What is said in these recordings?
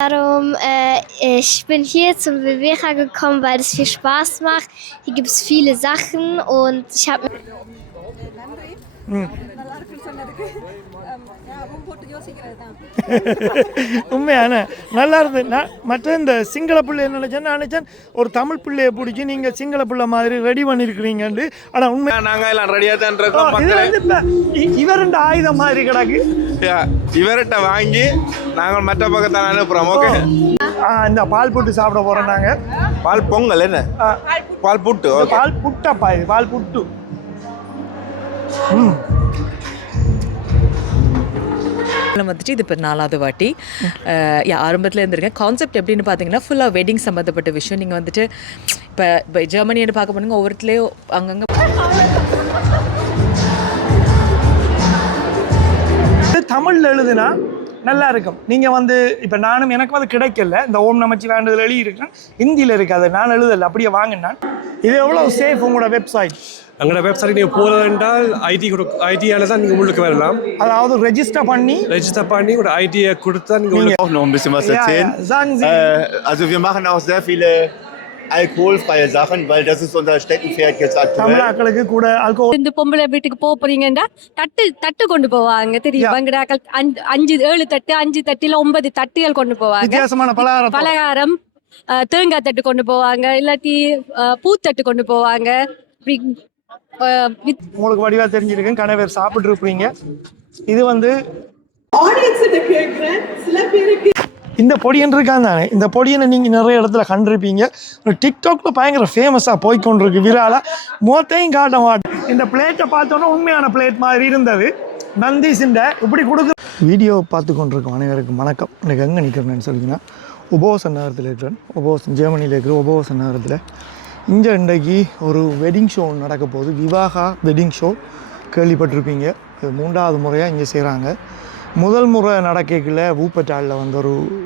Darum, ich bin hier zum Vivera gekommen, weil es viel Spaß macht. Hier gibt es viele Sachen und ich habe உண்மையான நல்லா இருந்து மற்ற இந்த சிங்கள பிள்ளை நினைச்சேன் நான் நினைச்சேன் ஒரு தமிழ் பிள்ளையை பிடிச்சி நீங்கள் சிங்கள பிள்ளை மாதிரி ரெடி பண்ணியிருக்கிறீங்கன்னு. ஆனால் உண்மை நாங்கள் எல்லாம் ரெடியாக தான் இருக்கோம். இவருண்ட ஆயுதம் மாதிரி கிடக்கு இவர்கிட்ட வாங்கி நாங்கள் மற்ற பக்கத்தான் அனுப்புகிறோம். ஓகே, இந்த பால் புட்டு சாப்பிட போகிறோம் நாங்கள். பால் பொங்கல் என்ன பால் புட்டு? பால் புட்டப்பா, இது பால் புட்டு. வந்துட்டு இது இப்போ 4வது வாட்டி ஆரம்பத்தில் இருந்திருக்கேன். கான்செப்ட் எப்படின்னு பார்த்தீங்கன்னா ஃபுல்லாக வெட்டிங் சம்மந்தப்பட்ட விஷயம். நீங்கள் வந்துட்டு இப்போ ஜெர்மனின்னு பார்க்க போனீங்க, ஒவ்வொருத்துலேயும் அங்கங்கே தமிழில் எழுதுனா நல்லா இருக்கும். நீங்கள் வந்து இப்போ நானும் எனக்கு அது கிடைக்கல, இந்த ஓம் நமச்சி வேண்டதில் எழுதியிருக்கேன், ஹிந்தியில் இருக்காது, நான் எழுதலை, அப்படியே வாங்கினேன். இது எவ்வளோ சேஃப் உங்களோட வெப்சைட்? எங்களோட வெப்சைட் நீங்கள் போகிறது என்றால் ஐடியால் தான் நீங்கள் உள்ளுக்கு வரலாம். அதாவது ரெஜிஸ்டர் பண்ணி ஒரு ஐடியை கொடுத்தா நீங்கள் auch noch ein bisschen was erzählen. Sagen Sie. Also wir machen auch sehr viele alkoholfreie Sachen, weil das ist unser Steckenpferd jetzt aktuell. தமிழாக்களுக்கு கூட ஆல்கோஹால். இந்த பொம்பளை வீட்டுக்கு போறீங்கன்னா தட்டு கொண்டு போவாங்க தெரியும். பங்கடாக்கள் 5-7 தட்டு, 5 தட்டில 9 தட்டுகள் கொண்டு போவாங்க. வித்தியாசமான பலகாரம் தேங்காய் தட்டு கொண்டு போவாங்க, இல்லாட்டி பூத்தட்டு கொண்டு போவாங்க. உங்களுக்கு வடிவா தெரிஞ்சிருக்கேன், கணவர் சாப்பிட்டு இருப்பீங்க. இது வந்து இந்த பொடியன் இருக்கான் தானே, இந்த பொடியனை நீங்கள் நிறைய இடத்துல கண்டிருப்பீங்க. டிக்டாக்ல பயங்கர ஃபேமஸாக போய்கொண்டிருக்கு, விராலா. மொத்தையும் காட்ட மாட்டேன். இந்த பிளேட்டை பார்த்தோன்னா உண்மையான பிளேட் மாதிரி இருந்தது. நந்தி சிண்டை இப்படி கொடுக்குற வீடியோ பார்த்து கொண்டிருக்கோம் அனைவருக்கும் வணக்கம். எனக்கு எங்கே நிற்கிறேன்னு சொல்லிங்கன்னா உபோசன் நகரத்தில் இருக்கிறேன். ஜெர்மனியில் இருக்கிற உபோசன் நகரத்தில் இங்கே இன்றைக்கு ஒரு வெட்டிங் ஷோ நடக்க போகுது. விவாகா வெட்டிங் ஷோ கேள்விப்பட்டிருப்பீங்க. 3வது முறையாக இங்கே செய்கிறாங்க. முதல் முறை நடக்கல ஊப்பட்டாலில் வந்து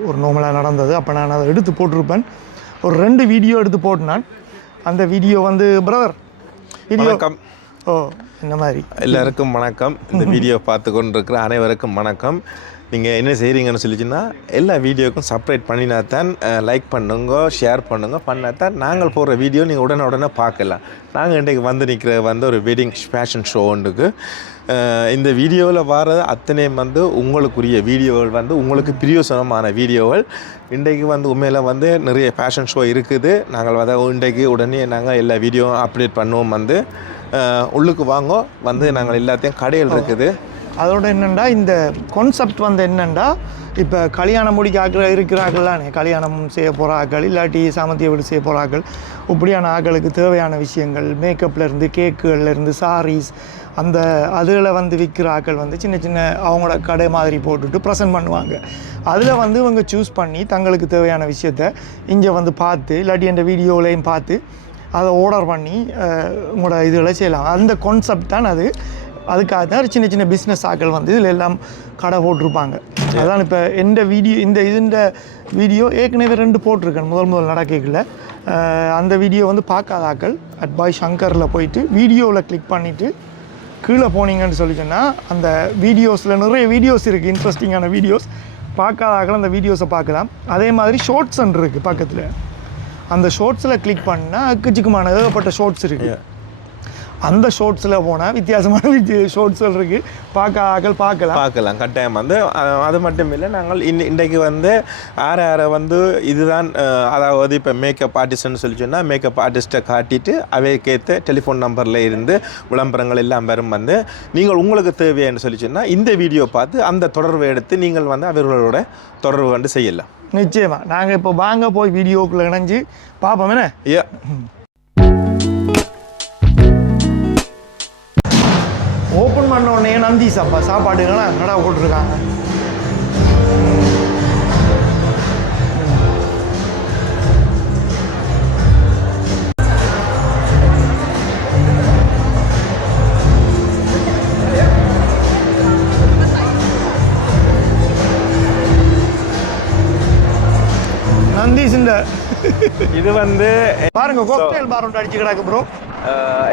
ஒரு நார்மலாக நடந்தது. அப்போ நான் அதை எடுத்து போட்டிருப்பேன். ஒரு 2 வீடியோ எடுத்து போட்டினான். அந்த வீடியோ வந்து பிரதர் வீடியோ. இந்த மாதிரி எல்லாருக்கும் வணக்கம். இந்த வீடியோ பார்த்து கொண்டு இருக்கிற அனைவருக்கும் வணக்கம். நீங்கள் என்ன செய்கிறீங்கன்னு சொல்லிச்சுன்னா எல்லா வீடியோக்கும் சப்ஸ்கிரைப் பண்ணினா தான் லைக் பண்ணுங்க, ஷேர் பண்ணுங்க. பண்ணால் தான் நாங்கள் போடுற வீடியோ நீங்கள் உடனே பார்க்கலாம். நாங்கள் இன்றைக்கு வந்து நிற்கிற வந்து ஒரு வெட்டிங் ஃபேஷன் ஷோ ஒன்றுக்கு. இந்த வீடியோவில் வர அத்தனையும் வந்து உங்களுக்குரிய வீடியோகள் வந்து உங்களுக்கு பிரியோசனமான வீடியோகள். இன்றைக்கு வந்து உண்மையில் வந்து நிறைய ஃபேஷன் ஷோ இருக்குது. நாங்கள் வந்து இன்றைக்கு உடனே நாங்கள் எல்லா வீடியோவும் அப்டேட் பண்ணுவோம். வந்து உள்ளுக்கு வாங்க, வந்து நாங்கள் எல்லாத்தையும் கடைகள் இருக்குது. அதோட என்னென்னா இந்த கான்செப்ட் வந்து என்னென்னா, இப்போ கல்யாணம் முடிக்க இருக்கிறார்கள்லானே, கல்யாணம் செய்ய போகிற ஆக்கள், இல்லாட்டி சாமந்திய வீடு செய்ய போகிற ஆக்கள், இப்படியான ஆக்களுக்கு தேவையான விஷயங்கள், மேக்கப்லேருந்து கேக்குகள்லேருந்து சாரீஸ், அந்த அதில் வந்து விற்கிற ஆக்கள் வந்து சின்ன சின்ன அவங்களோட கடை மாதிரி போட்டுட்டு ப்ரெசென்ட் பண்ணுவாங்க. அதில் வந்து இவங்க சூஸ் பண்ணி தங்களுக்கு தேவையான விஷயத்த இங்கே வந்து பார்த்து, இல்லாட்டி எந்த வீடியோவிலையும் பார்த்து அதை ஆர்டர் பண்ணி உங்களோட இதில் செய்யலாம். அந்த கான்செப்ட் தான் அது. அதுக்காக தான் சின்ன சின்ன பிஸ்னஸ் ஆக்கள் வந்து இதில் எல்லாம் கடை போட்டிருப்பாங்க. அதான் இப்போ இந்த வீடியோ ஏற்கனவே 2 போட்டிருக்கேன் முதல் நடக்கல. அந்த வீடியோ வந்து பார்க்காத ஆக்கள் @பாய் ஷங்கரில் போயிட்டு வீடியோவில் கிளிக் பண்ணிவிட்டு கீழே போனீங்கன்னு சொல்லிச்சோன்னா அந்த வீடியோஸில் நிறைய வீடியோஸ் இருக்குது, இன்ட்ரெஸ்டிங்கான வீடியோஸ். பார்க்காத ஆக்கள் அந்த வீடியோஸை பார்க்கலாம். அதே மாதிரி ஷார்ட்ஸ் இருக்குது பக்கத்தில். அந்த ஷார்ட்ஸில் கிளிக் பண்ணால் அக்குச்சிக்குமான ஏகப்பட்ட ஷார்ட்ஸ் இருக்குது. அந்த ஷார்ட்ஸில் போனால் வித்தியாசமான ஷார்ட்ஸ்கள் இருக்குது, பார்க்கலாம் கட்டாயம். வந்து அது மட்டும் இல்லை, நாங்கள் இன்றைக்கு வந்து யாரை வந்து இதுதான், அதாவது இப்போ மேக்கப் ஆர்டிஸ்ட்னு சொல்லி சொன்னால் மேக்கப் ஆர்டிஸ்ட்டை காட்டிட்டு அவைக்கேற்ற டெலிஃபோன் நம்பரில் இருந்து விளம்பரங்கள் எல்லாம் வரும். வந்து நீங்கள் உங்களுக்கு தேவைன்னு சொல்லி சொன்னால் இந்த வீடியோ பார்த்து அந்த தொடர்பை எடுத்து நீங்கள் வந்து அவர்களோட தொடர்பு வந்து செய்யலாம். நிச்சயமாக நாங்கள் இப்போ வாங்க போய் வீடியோக்குள்ளே இணைஞ்சு பார்ப்போம். என்ன ஓப்பன் பண்ண உடனே நந்தி சாப்பாடுங்களாம் கடை போட்டிருக்காங்க. நந்தீஸ் இந்த இது வந்து பாருங்க கோக்டெயில் பார் ஒன்று அடிச்சு கிடக்கு ப்ரோ.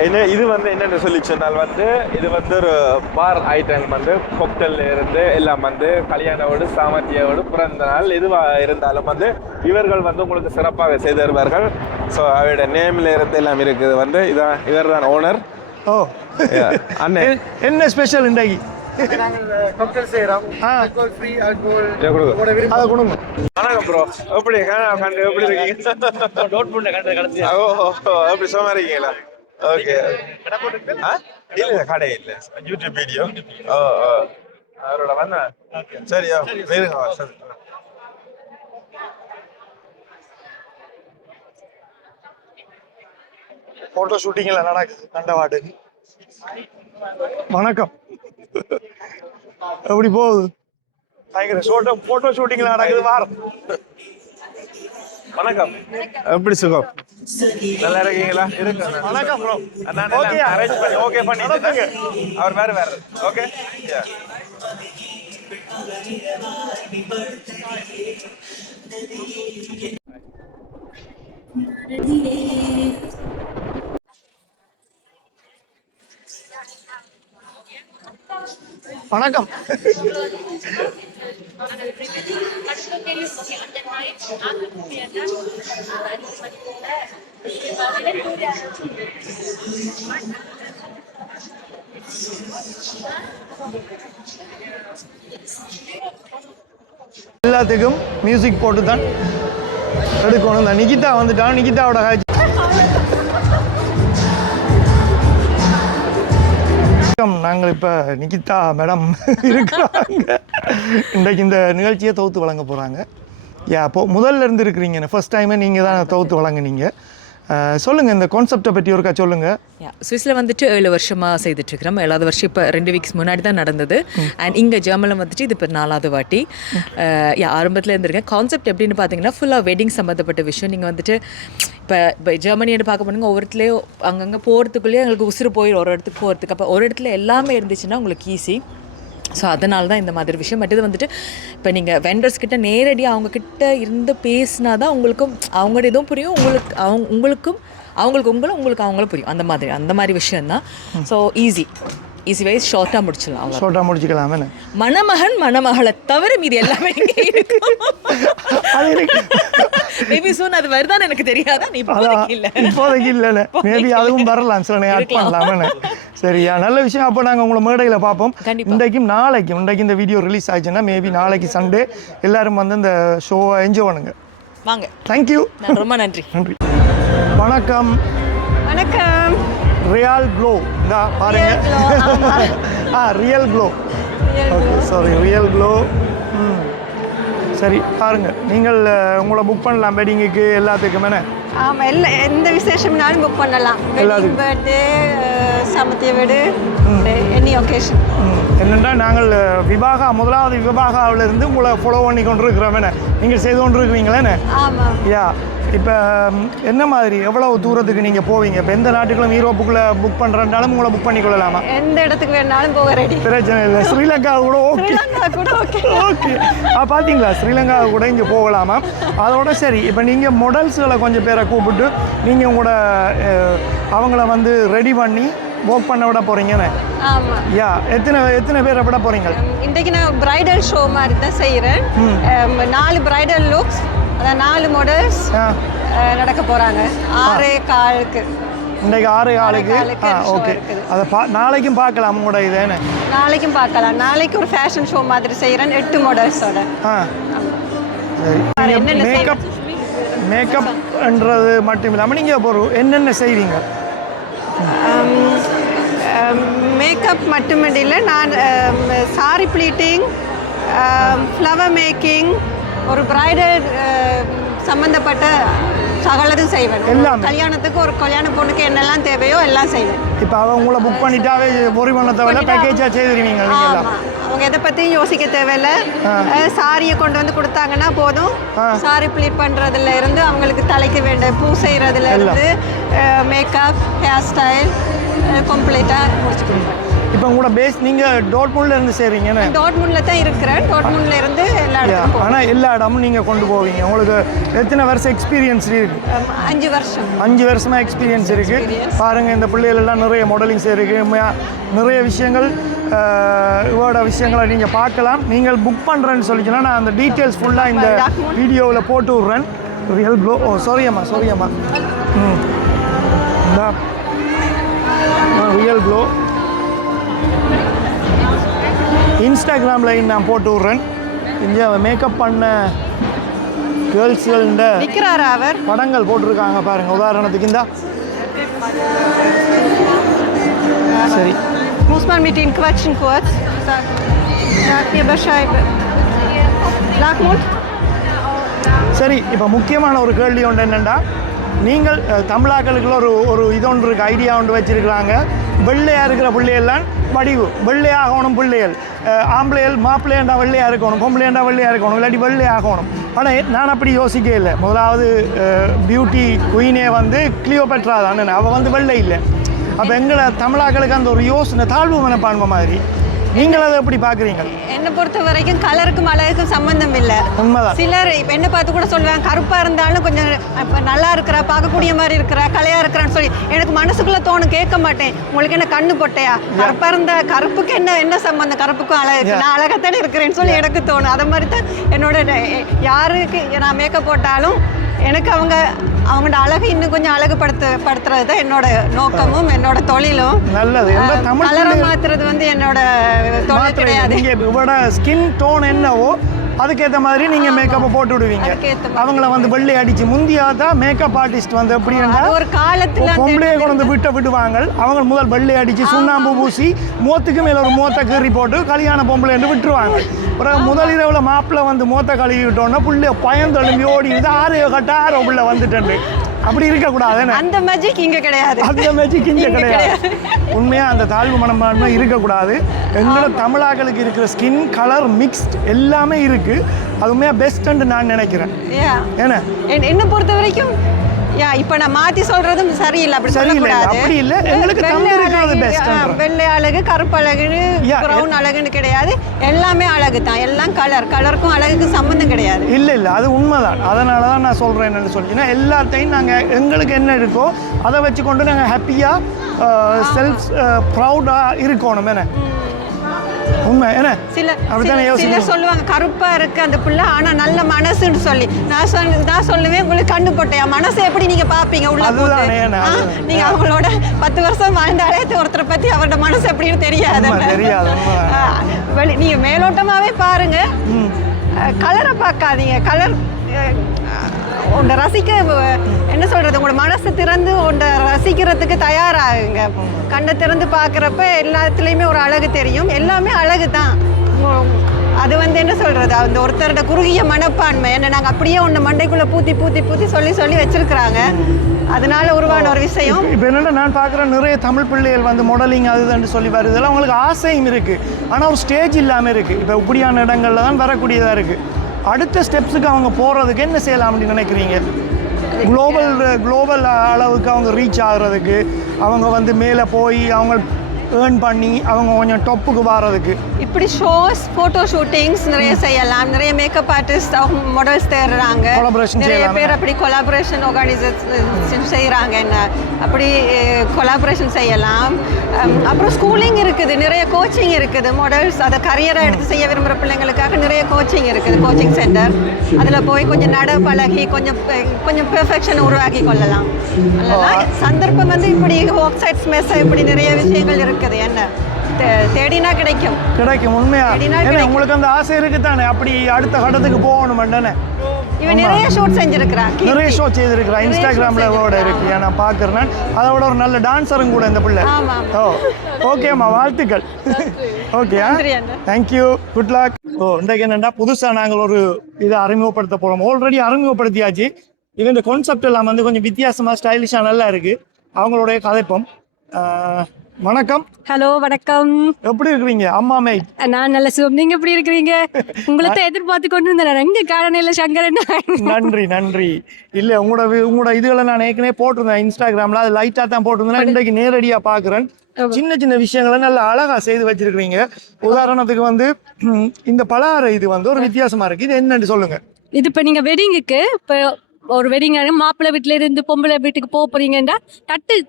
என்ன இது வந்து என்னென்னு சொல்லி சொன்னால் வந்து இது வந்து ஒரு பார் ஐட்டம் வந்து கொக்டல்ல இருந்து எல்லாம் வந்து கல்யாணோடு சாமர்த்தியோடு பிறந்த நாள் எதுவாக இருந்தாலும் வந்து இவர்கள் வந்து உங்களுக்கு சிறப்பாக செய்து தருவார்கள். ஸோ அவருடைய நேமில் இருந்து எல்லாம் இருக்குது வந்து இதான் இவர் தான் ஓனர். ஓ அண்ணே என்ன ஸ்பெஷல் இன்றைக்கு? கொக்டெயில் செய்கிறோம். ஆல்கோஹால் ஃப்ரீ ஆல்கோஹால் அதை கொடுங்க. வணக்கம் ப்ரோ. எப்படி எப்படி இருக்கீங்க? நோட் பண்ண கடைசி ஓ அப்படி சும்மா இருக்கீங்களா? ஓகே. இல்லை கடை இல்லை, யூடியூப் வீடியோ. ஓ அவரோட வந்தா சரியா இருங்க. சரி ஃபோட்டோ ஷூட்டிங்கில் நடக்குது தண்டவாட்டுக்கு. வணக்கம். எப்படி போகுது? பயங்கர ஃபோட்டோ ஷூட்டிங்கில் நடக்குது. வாரம் வணக்கம். எப்படி சுகம்? நல்லா இருக்கீங்களா? வணக்கம் ப்ரோ. நான் அரேஞ்ச் பண்ணி ஓகே பண்ணிட்டு அவர் வேற ஓகே. வணக்கம். எல்லாத்துக்கும் மியூசிக் போட்டு தான் எடுக்கணும். இந்த நிகிதா வந்துட்டான். நிகிதாவோட காட்சி. நாங்கள் இப்போ நிகிதா மேடம் இருக்கிறாங்க. இன்றைக்கு இந்த நிகழ்ச்சியை தொகுத்து வழங்க போகிறாங்க. அப்போது முதல்ல இருந்து இருக்கிறீங்க, ஃபர்ஸ்ட் டைமே நீங்கள் தான் தொகுத்து வழங்குனீங்க. சொல்லுங்கள், இந்த கான்செப்டை பற்றி ஒருக்கா சொல்லுங்கள். சுவிஸில் வந்துட்டு 7 வருஷமாக செய்துட்ருக்கிறோம். 7வது வருஷம் இப்போ 2 வீக்ஸ் முன்னாடி தான் நடந்தது. அண்ட் இங்கே ஜெர்மனில் வந்துட்டு இது இப்போ 4வது வாட்டி. ஆரம்பத்தில் இருந்திருக்கேன். கான்செப்ட் எப்படின்னு பார்த்தீங்கன்னா ஃபுல்லாக வெட்டிங் சம்மந்தப்பட்ட விஷயம். நீங்கள் வந்துட்டு இப்போ ஜெர்மனியை பார்க்க போனீங்க, ஒவ்வொருத்துலேயும் அங்கங்கே போகிறதுக்குள்ளேயே எங்களுக்கு உசுறு போயிடும் ஒரு இடத்துக்கு போகிறதுக்கு. அப்போ ஒரு இடத்துல எல்லாமே இருந்துச்சுன்னா உங்களுக்கு ஈஸி. ஸோ அதனால தான் இந்த மாதிரி விஷயம். பட் இது வந்துட்டு இப்போ நீங்கள் வெண்டர்ஸ் கிட்ட நேரடியாக அவங்கக்கிட்ட இருந்து பேசினா தான் உங்களுக்கும் அவங்களோட இதுவும் புரியும், உங்களுக்கும் உங்களுக்கு அவங்களும் புரியும். அந்த மாதிரி விஷயந்தான். ஸோ ஈஸி வைஸ் ஷார்ட்டாக முடிச்சிடலாம். ஷார்ட்டாக முடிச்சிக்கலாமே. மணமகன் மணமகளை தவிர மீது எல்லாமே இங்கே இருக்கும். மேபி சூன் அது வருதான்னு எனக்கு தெரியாதா? இப்போதைக்கு இல்லைண்ணே. மேபி அதுவும் வரலாம், சில நேரம் ஆட் பண்ணலாமே. சரியா, நல்ல விஷயம். அப்போ நாங்கள் உங்களை மேடையில் பார்ப்போம். இன்றைக்கும் இன்றைக்கு இந்த வீடியோ ரிலீஸ் ஆயிடுச்சுன்னா மேபி நாளைக்கு சண்டே எல்லாரும் வந்து இந்த ஷோவை என்ஜாய் பண்ணுங்க. வாங்க. தேங்க்யூ. ரொம்ப நன்றி. வணக்கம். வணக்கம். ரியல் க்ளோ இந்த பாருங்க. Real glow. Okay, sorry, real glow. சரி, பாருங்க, நீங்கள் உங்களை புக் பண்ணலாம் வெட்டிங்குக்கு எல்லாத்துக்குமே. ஆமாம், எந்த விசேஷம்னாலும் புக் பண்ணலாம். வெட்டிங், பர்த்டே, சமத்திய வீடு, எனி ஒகேஷன். என்னென்னா நாங்கள் முதலாவது விவாகாவிலிருந்து உங்களை ஃபாலோ பண்ணி கொண்டு இருக்கிறோமே. நீங்கள் செய்து கொண்டு இருக்கிறீங்களே. ஆமாம். இப்போ என்ன மாதிரி எவ்வளவு தூரத்துக்கு நீங்கள் போவீங்க? இப்போ எந்த நாட்டுக்குள்ள யூரோப்புக்குள்ளே புக் பண்ணுறனாலும் உங்களை புக் பண்ணி கொள்ளலாமா? எந்த இடத்துக்கு வேணாலும் போக ரெடி, பிரச்சனை இல்லை. ஸ்ரீலங்கா கூட ஓகே. ஓகே, பார்த்தீங்களா, ஸ்ரீலங்கா கூட இங்கே போகலாமா? அதோட சரி, இப்போ நீங்கள் மாடல்ஸ்களை கொஞ்சம் பேரை கூப்பிட்டு நீங்கள் உங்களோட அவங்கள வந்து ரெடி பண்ணி ஒர்க் பண்ண விட போகிறீங்கன்னு. ஆமாம். எத்தனை பேரை விட போகிறீங்க? இன்றைக்கு நான் பிரைடல் ஷோ மாதிரி தான் செய்கிறேன். 4 பிரைடல் லுக்ஸ், அதான் 4 மாடல்ஸ் நடக்க போகிறாங்க. 6:15. இன்றைக்கு 6:15. ஓகே, அதை நாளைக்கும் பார்க்கலாம் உங்களோட இதேன்னு. நாளைக்கும் பார்க்கலாம். நாளைக்கு ஒரு ஃபேஷன் ஷோ மாதிரி செய்கிறேன் 8 மாடல்ஸோட. மேக்கப்ன்றது மட்டும் இல்லாமல் நீங்கள் இப்போ என்னென்ன செய்வீங்க? மேக்கப் மட்டுமில்லை, நான் சாரி ப்ளீட்டிங், ஃப்ளவர் மேக்கிங், ஒரு பிரைடல் சம்மந்தப்பட்ட சகலதும் செய்வேன். கல்யாணத்துக்கு ஒரு கல்யாண பொண்ணுக்கு என்னெல்லாம் தேவையோ எல்லாம் செய்வேன். இப்போ அவங்க உங்களை புக் பண்ணிட்டாவே ஒரு பண்ண பேக்கேஜாக செய்திருவீங்க. அவங்க எதை பற்றியும் யோசிக்க தேவையில்லை. சாரியை கொண்டு வந்து கொடுத்தாங்கன்னா போதும். சாரி ப்ளீட் பண்ணுறதுல இருந்து அவங்களுக்கு தலைக்கு வேண்டிய பூ செய்கிறதுல இருந்து மேக்கப், ஹேர் ஸ்டைல் கம்ப்ளீட்டாக முடிச்சு கொடுப்பேன். இப்போ உங்களோட பேஸ் நீங்கள் டோட்முண்டில் இருந்து செய்கிறீங்கன்னு? டாட்முண்டில் தான் இருக்கிறேன். டாட்முண்டில் இருந்து எல்லா இடத்துக்கும் ஆனால் எல்லா இடமும் நீங்கள் கொண்டு போவீங்க. உங்களுக்கு எத்தனை வருஷம் எக்ஸ்பீரியன்ஸ் இருக்குது? 5 வருஷம். 5 வருஷமாக எக்ஸ்பீரியன்ஸ் இருக்குது. பாருங்கள், இந்த பிள்ளைகளெல்லாம் நிறைய மாடலிங்ஸ் இருக்குது, நிறைய விஷயங்கள் இவோட விஷயங்களை நீங்கள் பார்க்கலாம். நீங்கள் புக் பண்ணுறேன்னு சொல்லிச்சுன்னா நான் அந்த டீட்டெயில்ஸ் ஃபுல்லாக இந்த வீடியோவில் போட்டு விட்றேன். Real glow. சாரியம்மா ரியல் க்ளோ இன்ஸ்டாகிராமில் நான் போட்டு விட்றேன். இங்கே மேக்கப் பண்ண கேர்ள்ஸ்கள அவர் படங்கள் போட்டிருக்காங்க பாருங்கள். உதாரணத்துக்கு இந்த சரி Muss man mit ihnen quatschen kurz? Sag mir Bescheid. Lachmund? சரி, இப்போ முக்கியமான ஒரு கேள்வி ஒன்று என்னென்னா, நீங்கள் தமிழாக்களுக்குள்ள ஒரு இது ஒன்று இருக்குது, ஐடியா ஒன்று வச்சுருக்கிறாங்க. வெள்ளையாக இருக்கிற பிள்ளைகள்லாம் வடிவு வெள்ளையாகணும், பிள்ளைகள் ஆம்பளைகள் மாப்பிள்ளையாண்டா வெள்ளையாக இருக்கணும், பொம்பளையாண்டா வெள்ளையாக இருக்கணும், இல்லாட்டி வெள்ளையாகணும். ஆனால் நான் அப்படி யோசிக்கவே இல்லை. முதலாவது பியூட்டி குயினே வந்து கிளியோபெட்ரா தானே, அவள் வந்து வெள்ளை இல்லை. அப்போ எங்களை தமிழாக்களுக்கு அந்த ஒரு யோசனை தாழ்வு மனப்பான்மை மாதிரி. நீங்கள் அதை எப்படி பார்க்குறீங்க? என்னை பொறுத்த வரைக்கும் கலருக்கும் அழகுக்கும் சம்பந்தம் இல்லை. உண்மைதான். சிலர் இப்போ என்ன பார்த்து கூட சொல்லுவாங்க, கருப்பாக இருந்தாலும் கொஞ்சம் நல்லா இருக்கிறா, பார்க்கக்கூடிய மாதிரி இருக்கிறா, கலையாக இருக்கிறான்னு சொல்லி எனக்கு மனசுக்குள்ளே தோணும். கேட்க மாட்டேன், உங்களுக்கு என்ன கண்ணு பொட்டையா? கருப்பாக இருந்தால் கருப்புக்கு என்ன சம்பந்தம்? கருப்புக்கும் அழகு, நான் அழகாத்தானே இருக்கிறேன்னு சொல்லி எனக்கு தோணும். அது மாதிரி தான் என்னோட யாருக்கு நான் மேக்கப் போட்டாலும் எனக்கு அவங்களோட அழகு இன்னும் கொஞ்சம் அழகுபடுத்துறது தான் என்னோட நோக்கமும் என்னோட தொழிலும். நல்லது. கலரை மாத்துறது வந்து என்னோட தொழில் கிடையாது. இவரோட ஸ்கின் டோன் என்னவோ அதுக்கேற்ற மாதிரி நீங்கள் மேக்கப்பை போட்டு விடுவீங்க. அவங்கள வந்து வெள்ளை அடிச்சு முந்தியா தான் மேக்கப் ஆர்டிஸ்ட் வந்து எப்படின்னா ஒரு காலத்தில் பொம்பளையை கொண்டு விடுவாங்க. அவங்க முதல் வெள்ளை அடிச்சு சுண்ணாம்பு பூசி மூத்துக்கு மேலே ஒரு மூத்த கறி போட்டு கல்யாண பொம்பளை என்று விட்டுருவாங்க. அப்புறம் முதல் இரவில் மாப்பிள்ளை வந்து மூத்த கழுவி விட்டோன்னா புள்ளை பயந்தெழும்பி ஓடி இது 6 கட்டார புள்ள வந்துட்டு. அப்படி இருக்கக்கூடாது. அந்த மேஜிக் இங்கே கிடையாது. அந்த மேஜிக் இங்கே கிடையாது. உண்மையாக அந்த தாழ்வு மனப்பான்மை இருக்கக்கூடாது. எங்களோட தமிழாக்களுக்கு இருக்கிற ஸ்கின் கலர் மிக்ஸ்ட் எல்லாமே இருக்குது. அது உண்மையாக பெஸ்ட்டுன்னு நான் நினைக்கிறேன். ஏன்னா என்னை பொறுத்த வரைக்கும் இப்போ நான் மாற்றி சொல்கிறதும் சரியில்லை. அப்படி சொல்லக்கூடாது. அப்படி இல்லை, எங்களுக்கு தமிழ் இருக்கிறது பெஸ்ட். வெள்ளை அழகு, கருப்பு அழகுன்னு, ப்ரௌன் அழகுன்னு கிடையாது. எல்லாமே அழகு தான். எல்லாம் கலருக்கும் அழகுக்கும் சம்மந்தம் கிடையாது. இல்லை அது உண்மைதான். அதனால தான் நான் சொல்கிறேன் என்னென்னு சொல்லிங்கன்னா, எல்லாத்தையும் நாங்கள் எங்களுக்கு என்ன இருக்கோ அதை வச்சு கொண்டு நாங்கள் ஹாப்பியாக செல்ஃப் ப்ரௌடாக இருக்கணும். என்ன உண்மை என்ன சில சொல்லுவாங்க கருப்பா இருக்கு அந்த பிள்ளை, ஆனா நல்ல மனசுன்னு சொல்லி. நான் சொல்லுவேன், உங்களுக்கு கண்ணு போட்டையா? மனசு எப்படி நீங்க பாப்பீங்க உள்ள போட்டு? நீங்க அவங்களோட 10 வருஷம் வாழ்ந்தாலே ஒருத்தரை பத்தி அவரோட மனசு எப்படின்னு தெரியாது. நீங்க மேலோட்டமாவே பாருங்க, கலரை பார்க்காதீங்க. கலர் உன்னை ரசிக்க என்ன சொல்கிறது, உங்களோட மனசு திறந்து உன்னை ரசிக்கிறதுக்கு தயாராகுங்க. கண்ணை திறந்து பார்க்குறப்ப எல்லாத்துலேயுமே ஒரு அழகு தெரியும். எல்லாமே அழகு தான். அது வந்து என்ன சொல்கிறது, அந்த ஒருத்தரோட குறுகிய மனப்பான்மை என்ன நாங்கள் அப்படியே உன்னை மண்டைக்குள்ளே பூத்தி சொல்லி வச்சுருக்குறாங்க. அதனால உருவான ஒரு விஷயம். இப்போ என்னென்னா நான் பார்க்குறேன், நிறைய தமிழ் பிள்ளைகள் வந்து மாடலிங் அதுன்னு சொல்லி வருது. இதெல்லாம் அவங்களுக்கு ஆசையும் இருக்குது, ஆனால் ஒரு ஸ்டேஜ் இல்லாமல் இருக்குது. இப்போ இப்படியான இடங்களில் தான் வரக்கூடியதாக இருக்குது. அடுத்த ஸ்டெப்ஸுக்கு அவங்க போகிறதுக்கு என்ன செய்யலாம் அப்படின்னு நினைக்கிறீங்க? குளோபல் அளவுக்கு அவங்க ரீச் ஆகுறதுக்கு, அவங்க வந்து மேலே போய் அவங்க ஏர்ன் பண்ணி அவங்க கொஞ்சம் டொப்புக்கு வர்றதுக்கு இப்படி ஷோஸ், ஃபோட்டோ ஷூட்டிங்ஸ் நிறைய செய்யலாம். நிறைய மேக்கப் ஆர்டிஸ்ட் மாடல்ஸ் தேடுறாங்க. நிறைய பேர் அப்படி கொலாபரேஷன் ஆர்கனைசேஷன் செய்கிறாங்க. என்ன அப்படி கொலாபரேஷன் செய்யலாம். அப்புறம் ஸ்கூலிங் இருக்குது, நிறைய கோச்சிங் இருக்குது. மாடல்ஸ் அதை கரியராக எடுத்து செய்ய விரும்புகிற பிள்ளைங்களுக்காக நிறைய கோச்சிங் இருக்குது, கோச்சிங் சென்டர். அதில் போய் கொஞ்சம் பழகி கொஞ்சம் பெர்ஃபெக்ஷனை உருவாக்கி கொள்ளலாம். அதனால் சந்தர்ப்பம் வந்து இப்படி வெப்சைட்ஸ் மெஸ்ஸாக இப்படி நிறைய விஷயங்கள் இருக்குது. என்ன தேடினா கிடைக்கும். உண்மையா உங்களுக்கு அந்த ஆசை இருக்கு தானே, அப்படி அடுத்த கட்டத்துக்கு போகணும். இவன் நிறைய ஷூட் செஞ்சிருக்கிறான், நிறைய ஷோ செய்திருக்கிறான். இன்ஸ்டாகிராம்ல இருக்கு, நான் பார்க்குறேன். அதோட ஒரு நல்ல டான்ஸரும் கூட இந்த பிள்ளை. ஓகேம்மா, வாழ்த்துக்கள். Okay, thank you, good luck. இன்றைக்கு என்னென்னா புதுசாக நாங்கள் ஒரு இதை அறிமுகப்படுத்த போகிறோம். ஆல்ரெடி அறிமுகப்படுத்தியாச்சு. இவங்க கான்செப்ட் எல்லாம் வந்து கொஞ்சம் வித்தியாசமாக ஸ்டைலிஷாக நல்லா இருக்குது. அவங்களுடைய கதைப்போம். வணக்கம். ஹலோ, வணக்கம். எப்படி இருக்கிறீங்க அம்மா மேய்? நான் நல்ல சுகம். நீங்க எப்படி இருக்கிறீங்க? உங்களை தான் எதிர்பார்த்து கொண்டு இருந்தேன். எங்க காரணம் இல்லை சங்கரன். நன்றி. இல்லை, உங்களோட இதுகளை நான் ஏற்கனவே போட்டிருந்தேன் இன்ஸ்டாகிராமில். அது லைட்டாக தான் போட்டிருந்தேன். இன்றைக்கு நேரடியாக பார்க்குறேன். சின்ன சின்ன விஷயங்களை நல்ல அழகா செய்து வச்சிருக்கீங்க. உதாரணத்துக்கு வந்து இந்த பலகார இது வந்து ஒரு வித்தியாசமா இருக்கு. இது என்னன்னு சொல்லுங்க. இது இப்போ நீங்கள் வெட்டிங்குக்கு இப்போ ஒரு வெட்டிங் மாப்பிள்ளை வீட்டுல இருந்து பொம்பளை வீட்டுக்கு போறீங்கன்னா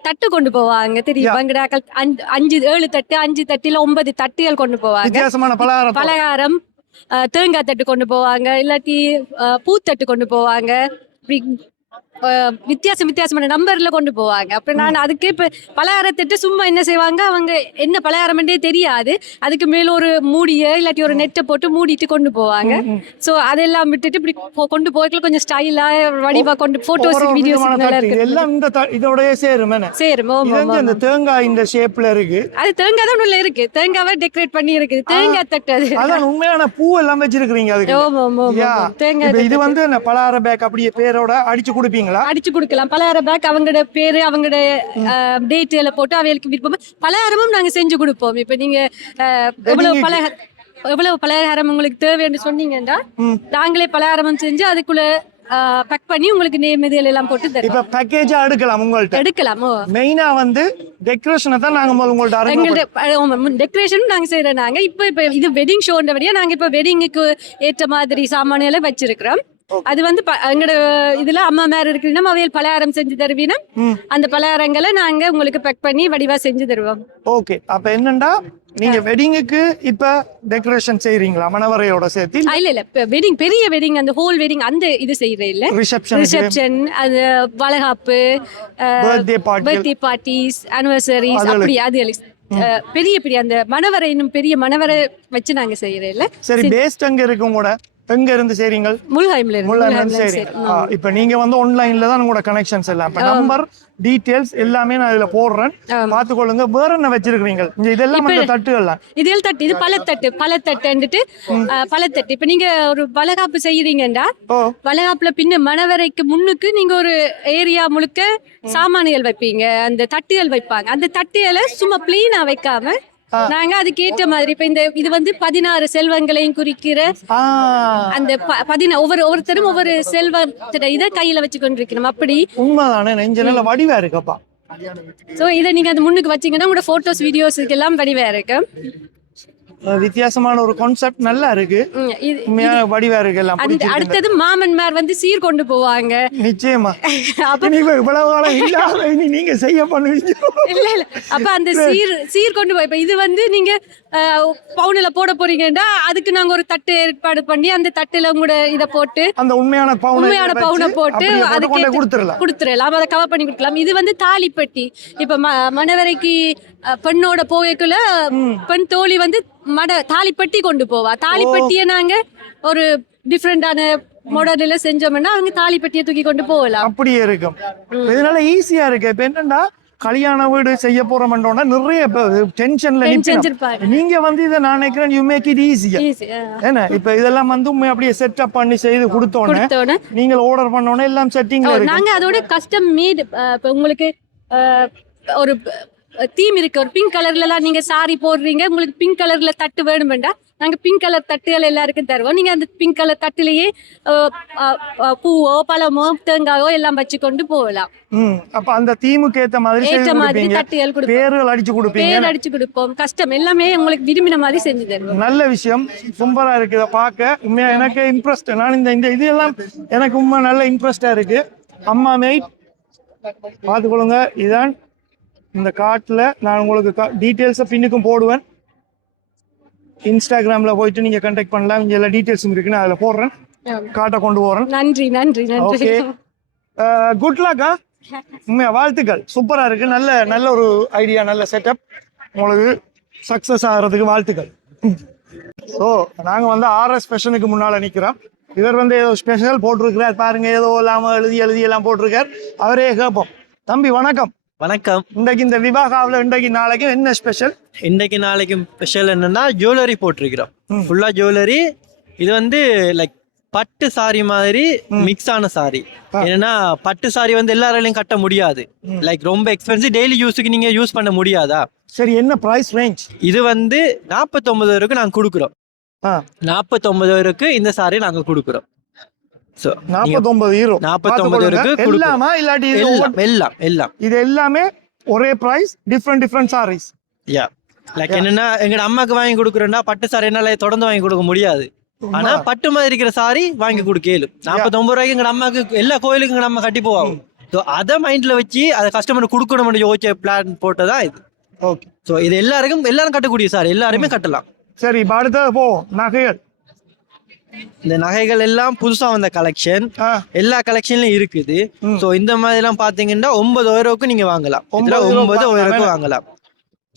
தட்டு கொண்டு போவாங்க தெரியும். பங்கடாக்கள் 5-7 தட்டு 5 தட்டுல 9 தட்டுகள் கொண்டு போவாங்க. வித்தியாசமான பலகாரம் தேங்காய் தட்டு கொண்டு போவாங்க, இல்லாட்டி பூத்தட்டு கொண்டு போவாங்க. வித்தியாசமான நம்பர்ல கொண்டு போவாங்க. அப்ப நான் அதுக்கு இப்ப பலகாரத்திட்டு சும்மா என்ன செய்வாங்க, அவங்க என்ன பலகாரம்ன்றே தெரியாது, அதுக்கு மேல ஒரு மூடிய இல்லாட்டி ஒரு நெட்டை போட்டு மூடிட்டு கொண்டு போவாங்க. சோ அதெல்லாம் விட்டுட்டு இப்படி கொண்டு போய்க்கல கொஞ்சம் ஸ்டைலா வடிவா கொண்டு போட்டோஸ் வீடியோஸ் எல்லாம் இதோடய சேரும். இந்த தேங்காய் இந்த ஷேப்ல இருக்கு. அது தேங்காய் தான் உள்ள இருக்கு, தேங்காவை டெக்கரேட் பண்ணி இருக்கு. தேங்காய் தட்டு அது அதான் உண்மையான பூ எல்லாம் வச்சிருக்கீங்க அதுக்கு. தேங்காய் இது வந்து பலகார பேக் அப்படியே பேரோட அடிச்சு கொடுப்பீங்க. அடிச்சு கொடுக்கலாம். பலகார பேக் அவங்களோட பேரு அவங்களோட டேட்ல போட்டு அவைகளுக்கு விருப்பம் பலகாரமும் நாங்க செஞ்சு கொடுப்போம். இப்ப நீங்க எவ்வளவு பலகாரம் உங்களுக்கு தேவைன்னு சொன்னீங்கன்னா நாங்களே பலகாரமும் செஞ்சு அதுக்குள்ள பேக் பண்ணி உங்களுக்கு நேம் இதுல எல்லாம் போட்டு தருவோம். இப்ப பேக்கேஜா எடுக்கலாம், உங்கள்ட்ட எடுக்கலாம். மெயினா வந்து டெக்கரேஷனை தான் நாங்க உங்கள்ட்ட டெக்கரேஷனும் நாங்க செய்யறோம். நாங்க இப்ப இது வெட்டிங் ஷோன்றபடியா நாங்க இப்ப வெட்டிங்குக்கு ஏற்ற மாதிரி சாமானியெல்லாம் வச்சிருக்கிறோம். அது வந்து எங்களோட இதுல அம்மா மேல இருக்குன்னா அவையில் பலகாரம் செஞ்சு தருவீனா அந்த பலகாரங்களை நாங்க உங்களுக்கு பேக் பண்ணி வடிவா செஞ்சு தருவோம். ஓகே. அப்ப என்னண்டா நீங்க வெட்டிங்குக்கு இப்ப டெக்கரேஷன் செய்றீங்களா மணவரையோட சேர்த்து? இல்ல வெட்டிங் பெரிய வெட்டிங் அந்த ஹோல் வெட்டிங் அந்த இது செய்யறே இல்ல. ரிசப்ஷன் அது வளகாப்பு பர்த்டே பார்ட்டிஸ் ஆனிவர்சரிஸ் அப்படி அது பெரிய அந்த மணவரை இன்னும் பெரிய மணவரை வச்சு நாங்க செய்யறே இல்ல. சரி, பேஸ்ட் அங்க இருக்கும் கூட எங்க இருந்து செய்றீங்க? முல்ஹைம்ல இருந்து. இப்ப நீங்க வந்து ஆன்லைன்ல தான் உங்களோட கனெக்ஷன்ஸ் எல்லாம். இப்ப நம்பர் டீடைல்ஸ் எல்லாமே நான் இதுல போடுறேன், பாத்துக்கொள்ளுங்க. வேற என்ன வச்சிருக்கீங்க? இதெல்லாம் அந்த தட்டுகள்லாம் இதெல்லாம் தட்டு. இது பழத்தட்டுன்னுட்டு பழத்தட்டு. இப்ப நீங்க ஒரு வளகாப்பு செய்யறீங்கடா, வளகாப்புல பின்ன மணவரைக்கு முன்னுக்கு நீங்க ஒரு ஏரியா முழுக்க சாமானியல் வைப்பீங்க, அந்த தட்டுகள் வைப்பாங்க. அந்த தட்டுகளை சும்மா பிளீனா வைக்காம நாங்க அதுக்கு ஏற்ற மாதிரி இப்ப இந்த இது வந்து 16 செல்வங்களையும் குறிக்கிற அந்த ஒவ்வொருத்தரும் ஒவ்வொரு செல்வ இதை கையில வச்சு கொண்டிருக்கணும். அப்படி உண்மைதானே, நெஞ்சல வடிவா இருக்குப்பா. சோ இதை நீங்க அது முன்னுக்கு வச்சீங்கன்னா உங்களோட போட்டோஸ் வீடியோஸ்க்கு எல்லாம் வடிவா இருக்கு. வித்தியாசமான ஒரு கான்செப்ட் நல்லா இருக்கு, வடிவா இருக்கு எல்லாம். அடுத்தது மாமன்மார் வந்து சீர் கொண்டு போவாங்க. நிச்சயமா நீங்க செய்ய பண்ணுவீங்க. இல்ல அப்ப அந்த சீர் கொண்டு போய் இப்ப இது வந்து நீங்க பவுனில போட போறீங்கன்னா அதுக்கு நாங்க ஒரு தட்டு ஏற்பாடு பண்ணி அந்த தட்டுல கூட இத போட்டு அந்த உண்மையான பவுனை போட்டு அதுக்கு கொடுத்துடலாம், அதை கவர் பண்ணி கொடுக்கலாம். இது வந்து தாலிப்பட்டி. இப்ப மணவரைக்கு பெண்ணோட போகைக்குள்ள பெண் தோழி வந்து தாலிப்பட்டி கொண்டு போவா. தாலிப்பட்டியை நாங்க ஒரு டிஃப்ரெண்டான மாடல்ல செஞ்சோம்னா அவங்க தாலிப்பட்டியை தூக்கி கொண்டு போகலாம். அப்படியே இருக்கும். இதனால ஈஸியா இருக்கு. இப்ப என்னன்னா கல்யாண வீடு செய்ய போறோம்ன்றோம்னா நிறைய டென்ஷன்ல நீங்க வந்து இதை நான் நினைக்கிறேன் யூ மேக் இட் ஈஸியா. ஏன்னா இப்ப இதெல்லாம் வந்து அப்படியே செட் அப் பண்ணி செய்து கொடுத்தோன்னே நீங்க ஆர்டர் பண்ணோன்னே எல்லாம் செட்டிங்ல இருக்கு. நாங்க அதோட கஸ்டம் மேட் உங்களுக்கு ஒரு தீம் இருக்கு. ஒரு பிங்க் கலர்ல எல்லாம் நீங்க சாரி போடுறீங்க, உங்களுக்கு பிங்க் கலர்ல தட்டு வேணுமெண்டா நாங்க பிங்க் கலர் தட்டுகள் எல்லாருக்கும் தருவோம். நீங்க அந்த பிங்க் கலர் தட்டுலயே பூவோ பழமோ தேங்காயோ எல்லாம் வச்சு கொண்டு போகலாம். அப்ப அந்த தீமுக்கு ஏத்த மாதிரி தட்டுகள் பேர்கள் அடிச்சு கொடுப்பீங்க. பேர் அடிச்சு கொடுப்போம். கஸ்டம் எல்லாமே உங்களுக்கு விரும்பின மாதிரி செஞ்சு தருவோம். நல்ல விஷயம், சூப்பரா இருக்கு. இதை பார்க்க உண்மையா எனக்கு இம்ப்ரெஸ்ட். நான் இந்த இது எல்லாம் எனக்கு உண்மை நல்ல இம்ப்ரெஸ்டா இருக்கு. அம்மா மெய்ட் பார்த்துக்கொள்ளுங்க. இதான் இந்த கார்ட்ல நான் உங்களுக்கு டீட்டெயில்ஸை பின்னுக்கும் போடுவேன். இன்ஸ்டாகிராம்ல போயிட்டு நீங்க கான்டாக்ட் பண்ணலாம். இங்க எல்லா டீட்டெயில்ஸும் இருக்குன்னு அதுல போடுறேன், கார்ட்டை கொண்டு போறேன். நன்றி நன்றி நன்றி. குட் லக்கா. உண்மையா வாழ்த்துக்கள், சூப்பரா இருக்கு. நல்ல ஒரு ஐடியா, நல்ல செட்டப். உங்களுக்கு சக்சஸ் ஆகிறதுக்கு வாழ்த்துக்கள். ஸோ நாங்க வந்து ஆர்எஸ் ஃபேஷனுக்கு முன்னால நிக்கிறோம். இவர் வந்து ஏதோ ஸ்பெஷல் போட்டிருக்கிறார் பாருங்க, ஏதோ இல்லாம எழுதி எல்லாம் போட்டிருக்கார். அவரே கேட்போம். தம்பி வணக்கம். வணக்கம். இன்றைக்கு இந்த விவாகாவில் இன்றைக்கு நாளைக்கு என்ன ஸ்பெஷல்? இன்றைக்கு நாளைக்கும் ஸ்பெஷல் என்னன்னா ஜுவல்லரி போட்டிருக்கிறோம். ஃபுல்லா ஜுவல்லரி. இது வந்து லைக் பட்டு சாரி மாதிரி மிக்ஸ் ஆன சாரி. ஏன்னா பட்டு சாரி வந்து எல்லாராலையும் கட்ட முடியாது, லைக் ரொம்ப எக்ஸ்பென்சிவ், டெய்லி யூஸுக்கு நீங்க யூஸ் பண்ண முடியாதா. சரி, என்ன பிரைஸ் ரேஞ்ச்? இது வந்து 49 நாங்க கொடுக்குறோம். 49 இந்த சாரி நாங்க கொடுக்குறோம். 49 எல்லாம் இது எல்லாமே ஒரே price, different sarees. Yeah like என்னன்னா எங்க அம்மாக்கு வாங்கி கொடுக்குறேன்னா பட்டு சாரி என்னால தொடர்ந்து வாங்கி கொடுக்க முடியாது. ஆனா பட்டு மாதிரி இருக்கிற சாரி வாங்கி கொடுக்கலும் 49 ரூபாய்க்கு எங்க அம்மாக்கு எல்லா கோயிலுக்கும் எங்க அம்மா கட்டி போவாங்க. ஸோ அதை மைண்ட்ல வச்சு அதை கஸ்டமர் கொடுக்கணும் யோசிச்ச பிளான் போட்டதா இது. ஓகே. ஸோ இது எல்லாரும் கட்டக்கூடிய சாரி, எல்லாருமே கட்டலாம். சரி, இப்போ அடுத்தது போ நகைகள். இந்த நகைகள் எல்லாம் புதுசா வந்த கலெக்ஷன், எல்லா கலெக்ஷன்லயும் இருக்குது. ஸோ இந்த மாதிரி எல்லாம் பாத்தீங்கன்னா 9,000 நீங்க வாங்கலாம், 9,000 வாங்கலாம்.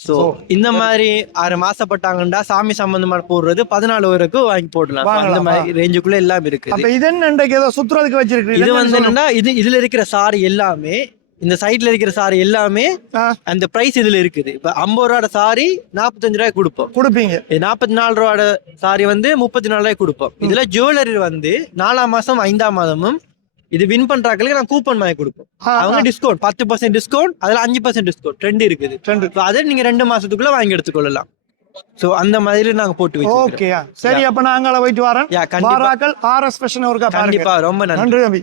ஸோ இந்த மாதிரி 6 மாசப்பட்டாங்கன்னா சாமி சம்பந்தமான போடுறது 14,000 வாங்கி போடலாம். அந்த மாதிரி ரேஞ்சுக்குள்ள எல்லாம் இருக்கு. இது என்ன ஏதோ சுத்துறதுக்கு வச்சிருக்கு. இது வந்து என்னன்னா இதுல இருக்கிற சாரி எல்லாமே, இந்த சைட்ல இருக்கிற சாரி எல்லாமே அந்த பிரைஸ் இதுல இருக்குது. இப்ப 50 ரூபாயோட சாரி 45 ரூபாய்க்கு கொடுப்பீங்க. 44 ரூபாயோட சாரி வந்து 34 ரூபாய்க்கு கொடுப்போம். இதுல ஜுவல்லரி வந்து 4ஆம் மாசம் 5ஆம் மாதமும் இது வின் பண்றாங்களுக்கு நான் கூப்பன் வாங்கி கொடுப்போம். அவங்க டிஸ்கவுண்ட் 10% டிஸ்கவுண்ட், அதுல 5% டிஸ்கவுண்ட் 2 இருக்குது. அதை நீங்க 2 மாசத்துக்குள்ள வாங்கி எடுத்துக்கொள்ளலாம். சோ அந்த மாதிரி நாங்க போட்டு வச்சிருக்கோம். ஓகே. சரி, அப்ப நாங்கள போயிட்டு வரேன். பாராக்கள் RS ஃபேஷன் ஒர்க்கா பாருங்க. கண்டிப்பா, ரொம்ப நன்றி தம்பி.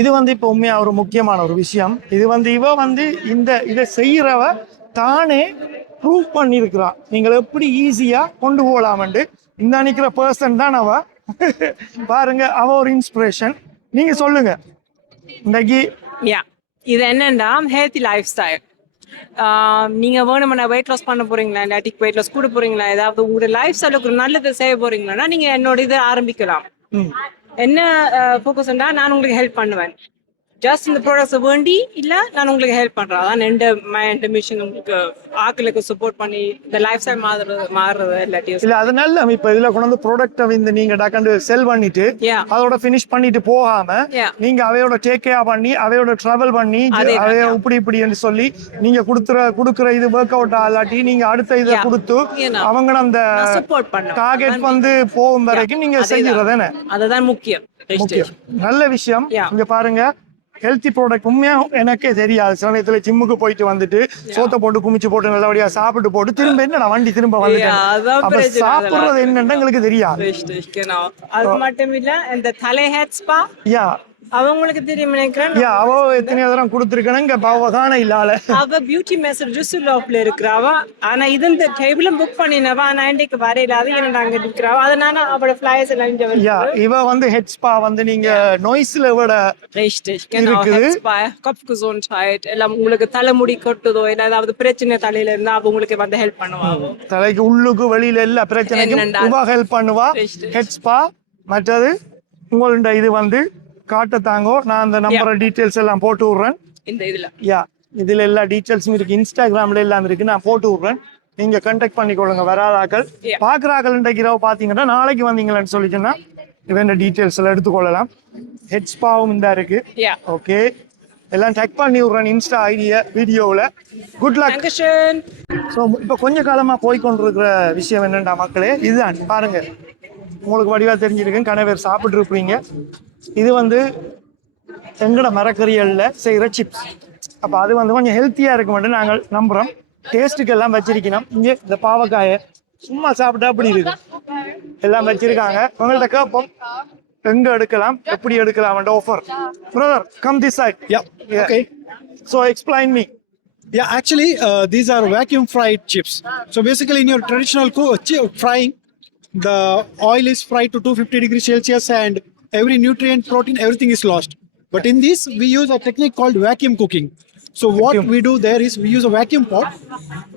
இது வந்து இப்ப உண்மையா ஒரு முக்கியமான ஒரு விஷயம். இது வந்து இவ வந்து இதை செய்யறவ தானே ப்ரூவ் பண்ணிருக்கிறா. நீங்க எப்படி ஈஸியா கொண்டு போகலாம்னு இந்த நிக்கிற பர்சன் தான் அவ. பாருங்க, அவ ஒரு இன்ஸ்பிரேஷன். நீங்க சொல்லுங்க இன்னைக்கு. இது என்னன்னா ஹெல்த்தி லைஃப் ஸ்டைல். நீங்க வேணும்னா வெயிட் லாஸ் பண்ண போறீங்களா, இல்லாட்டி வெயிட் லாஸ் கூட போறீங்களா, ஏதாவது உங்களோட லைஃப் ஸ்டைலுக்கு நல்லது செய்ய போறீங்களா, நீங்க என்னோட இதை ஆரம்பிக்கலாம். என்ன ஃபோக்கஸ் நான் உங்களுக்கு ஹெல்ப் பண்ணுவேன். ஜஸ்ட் இந்த ப்ராடக்ட்ஸை வேண்டி இல்லை, நான் உங்களுக்கு ஹெல்ப் பண்ணுறேன். அதான் எந்த மிஷன் உங்களுக்கு ஆக்களுக்கு சப்போர்ட் பண்ணி இந்த லைஃப் ஸ்டைல் மாறுறது இல்லாட்டி இல்லை. அதனால இப்போ இதில் கொண்டு வந்து ப்ராடக்ட்டை வந்து நீங்கள் டாக்காண்டு செல் பண்ணிட்டு அதோட ஃபினிஷ் பண்ணிட்டு போகாம நீங்கள் அவையோட டேக் கேர் பண்ணி அவையோட ட்ராவல் பண்ணி அவைய இப்படின்னு சொல்லி நீங்கள் கொடுக்குற இது ஒர்க் அவுட் ஆகலாட்டி நீங்கள் அடுத்த இதை கொடுத்து அவங்க அந்த சப்போர்ட் பண்ண டார்கெட் வந்து போகும் வரைக்கும் நீங்கள் செய்யறதானே. அதுதான் முக்கியம். நல்ல விஷயம். இங்க பாருங்க, ஹெல்த்தி ப்ராடக்ட் உண்மையா எனக்கே தெரியாது. சில நேரத்துல ஜிம்முக்கு போயிட்டு வந்துட்டு சோத்தை போட்டு குமிச்சு போட்டு நல்லபடியா சாப்பிட்டு போட்டு திரும்ப என்ன வண்டி திரும்ப வந்துட்டேன். சாப்பிடுறது என்னன்னு எங்களுக்கு தெரியாது. அது மட்டும் இல்ல, இந்த தலை ஹேர் ஸ்பா அவங்களுக்கு தெரியும் நினைக்கிறேன். அவ எத்தனை தரம் கொடுத்துருக்கேன். இங்க பாவகான இல்லால அவ பியூட்டி மெசர் ஜுசுலாப்ல இருக்கிறாவா. ஆனா இது இந்த டேபிளும் புக் பண்ணினவா. நான் இன்றைக்கு வரையிலாது என்ன அங்க இருக்கிறாவா. அதனால அவளோட ஃபிளையர்ஸ் எல்லாம் இவ வந்து ஹெட் ஸ்பா வந்து நீங்க நோய்ஸ்ல விட Kopfgesundheit எல்லாம் உங்களுக்கு தலைமுடி கொட்டுதோ இல்ல ஏதாவது பிரச்சனை தலையில இருந்தா அவங்களுக்கு வந்து ஹெல்ப் பண்ணுவாங்க. தலைக்கு உள்ளுக்கு வெளியில எல்லா பிரச்சனைக்கும் இவ ஹெல்ப் பண்ணுவா. Head spa. மற்றது உங்களோட இது வந்து காட்ட தாங்கோ. நான் அந்த நம்பர் டீடைல்ஸ் எல்லாம் போட்டு விடுறேன். இதுல எல்லா டீடைல்ஸும் இருக்கு. இன்ஸ்டாகிராம்ல எல்லாம் இருக்கு, நான் போட்டு விடுறேன். நீங்க கான்டாக்ட் பண்ணிக்கொள்ளுங்க. வராதாக்கள் பாக்குறாக்கள் இன்றைக்கு இரவு பாத்தீங்கன்னா நாளைக்கு வந்தீங்கன்னு சொல்லிச்சுன்னா இவன் டீடைல்ஸ் எல்லாம் எடுத்துக்கொள்ளலாம். ஹெட் ஸ்பாவும் இந்த இருக்கு. ஓகே, எல்லாம் டேக் பண்ணி விடுறேன் இன்ஸ்டா ஐடியா வீடியோவில். Good luck. ஸோ இப்போ கொஞ்ச காலமாக போய்கொண்டிருக்கிற விஷயம் என்னென்னா மக்களே, இதுதான் பாருங்க. உங்களுக்கு வடிவாக தெரிஞ்சிருக்கு, கணவர் சாப்பிட்டு இருப்பீங்க. இது வந்து எங்கட மரக்கறிகளில் செய்கிற சிப்ஸ். அப்போ அது வந்து கொஞ்சம் ஹெல்த்தியாக இருக்க மாட்டேன் நாங்கள் நம்புகிறோம். டேஸ்ட்டுக்கு எல்லாம் வச்சிருக்கணும். இங்கே இந்த பாவக்காயை சும்மா சாப்பிட்டா அப்படி இருக்கு, எல்லாம் வச்சிருக்காங்க. உங்கள்கிட்ட கேட்போம் எங்க எடுக்கலாம், எப்படி எடுக்கலாம் offer. Brother, come this side. Okay. So explain me. Actually, these are vacuum fried chips. So basically, in your traditional frying, the oil is fried to 250 degrees Celsius, and every nutrient, protein, everything is lost. But in this, we use a technique called vacuum cooking. So what we do there is we use a vacuum pot,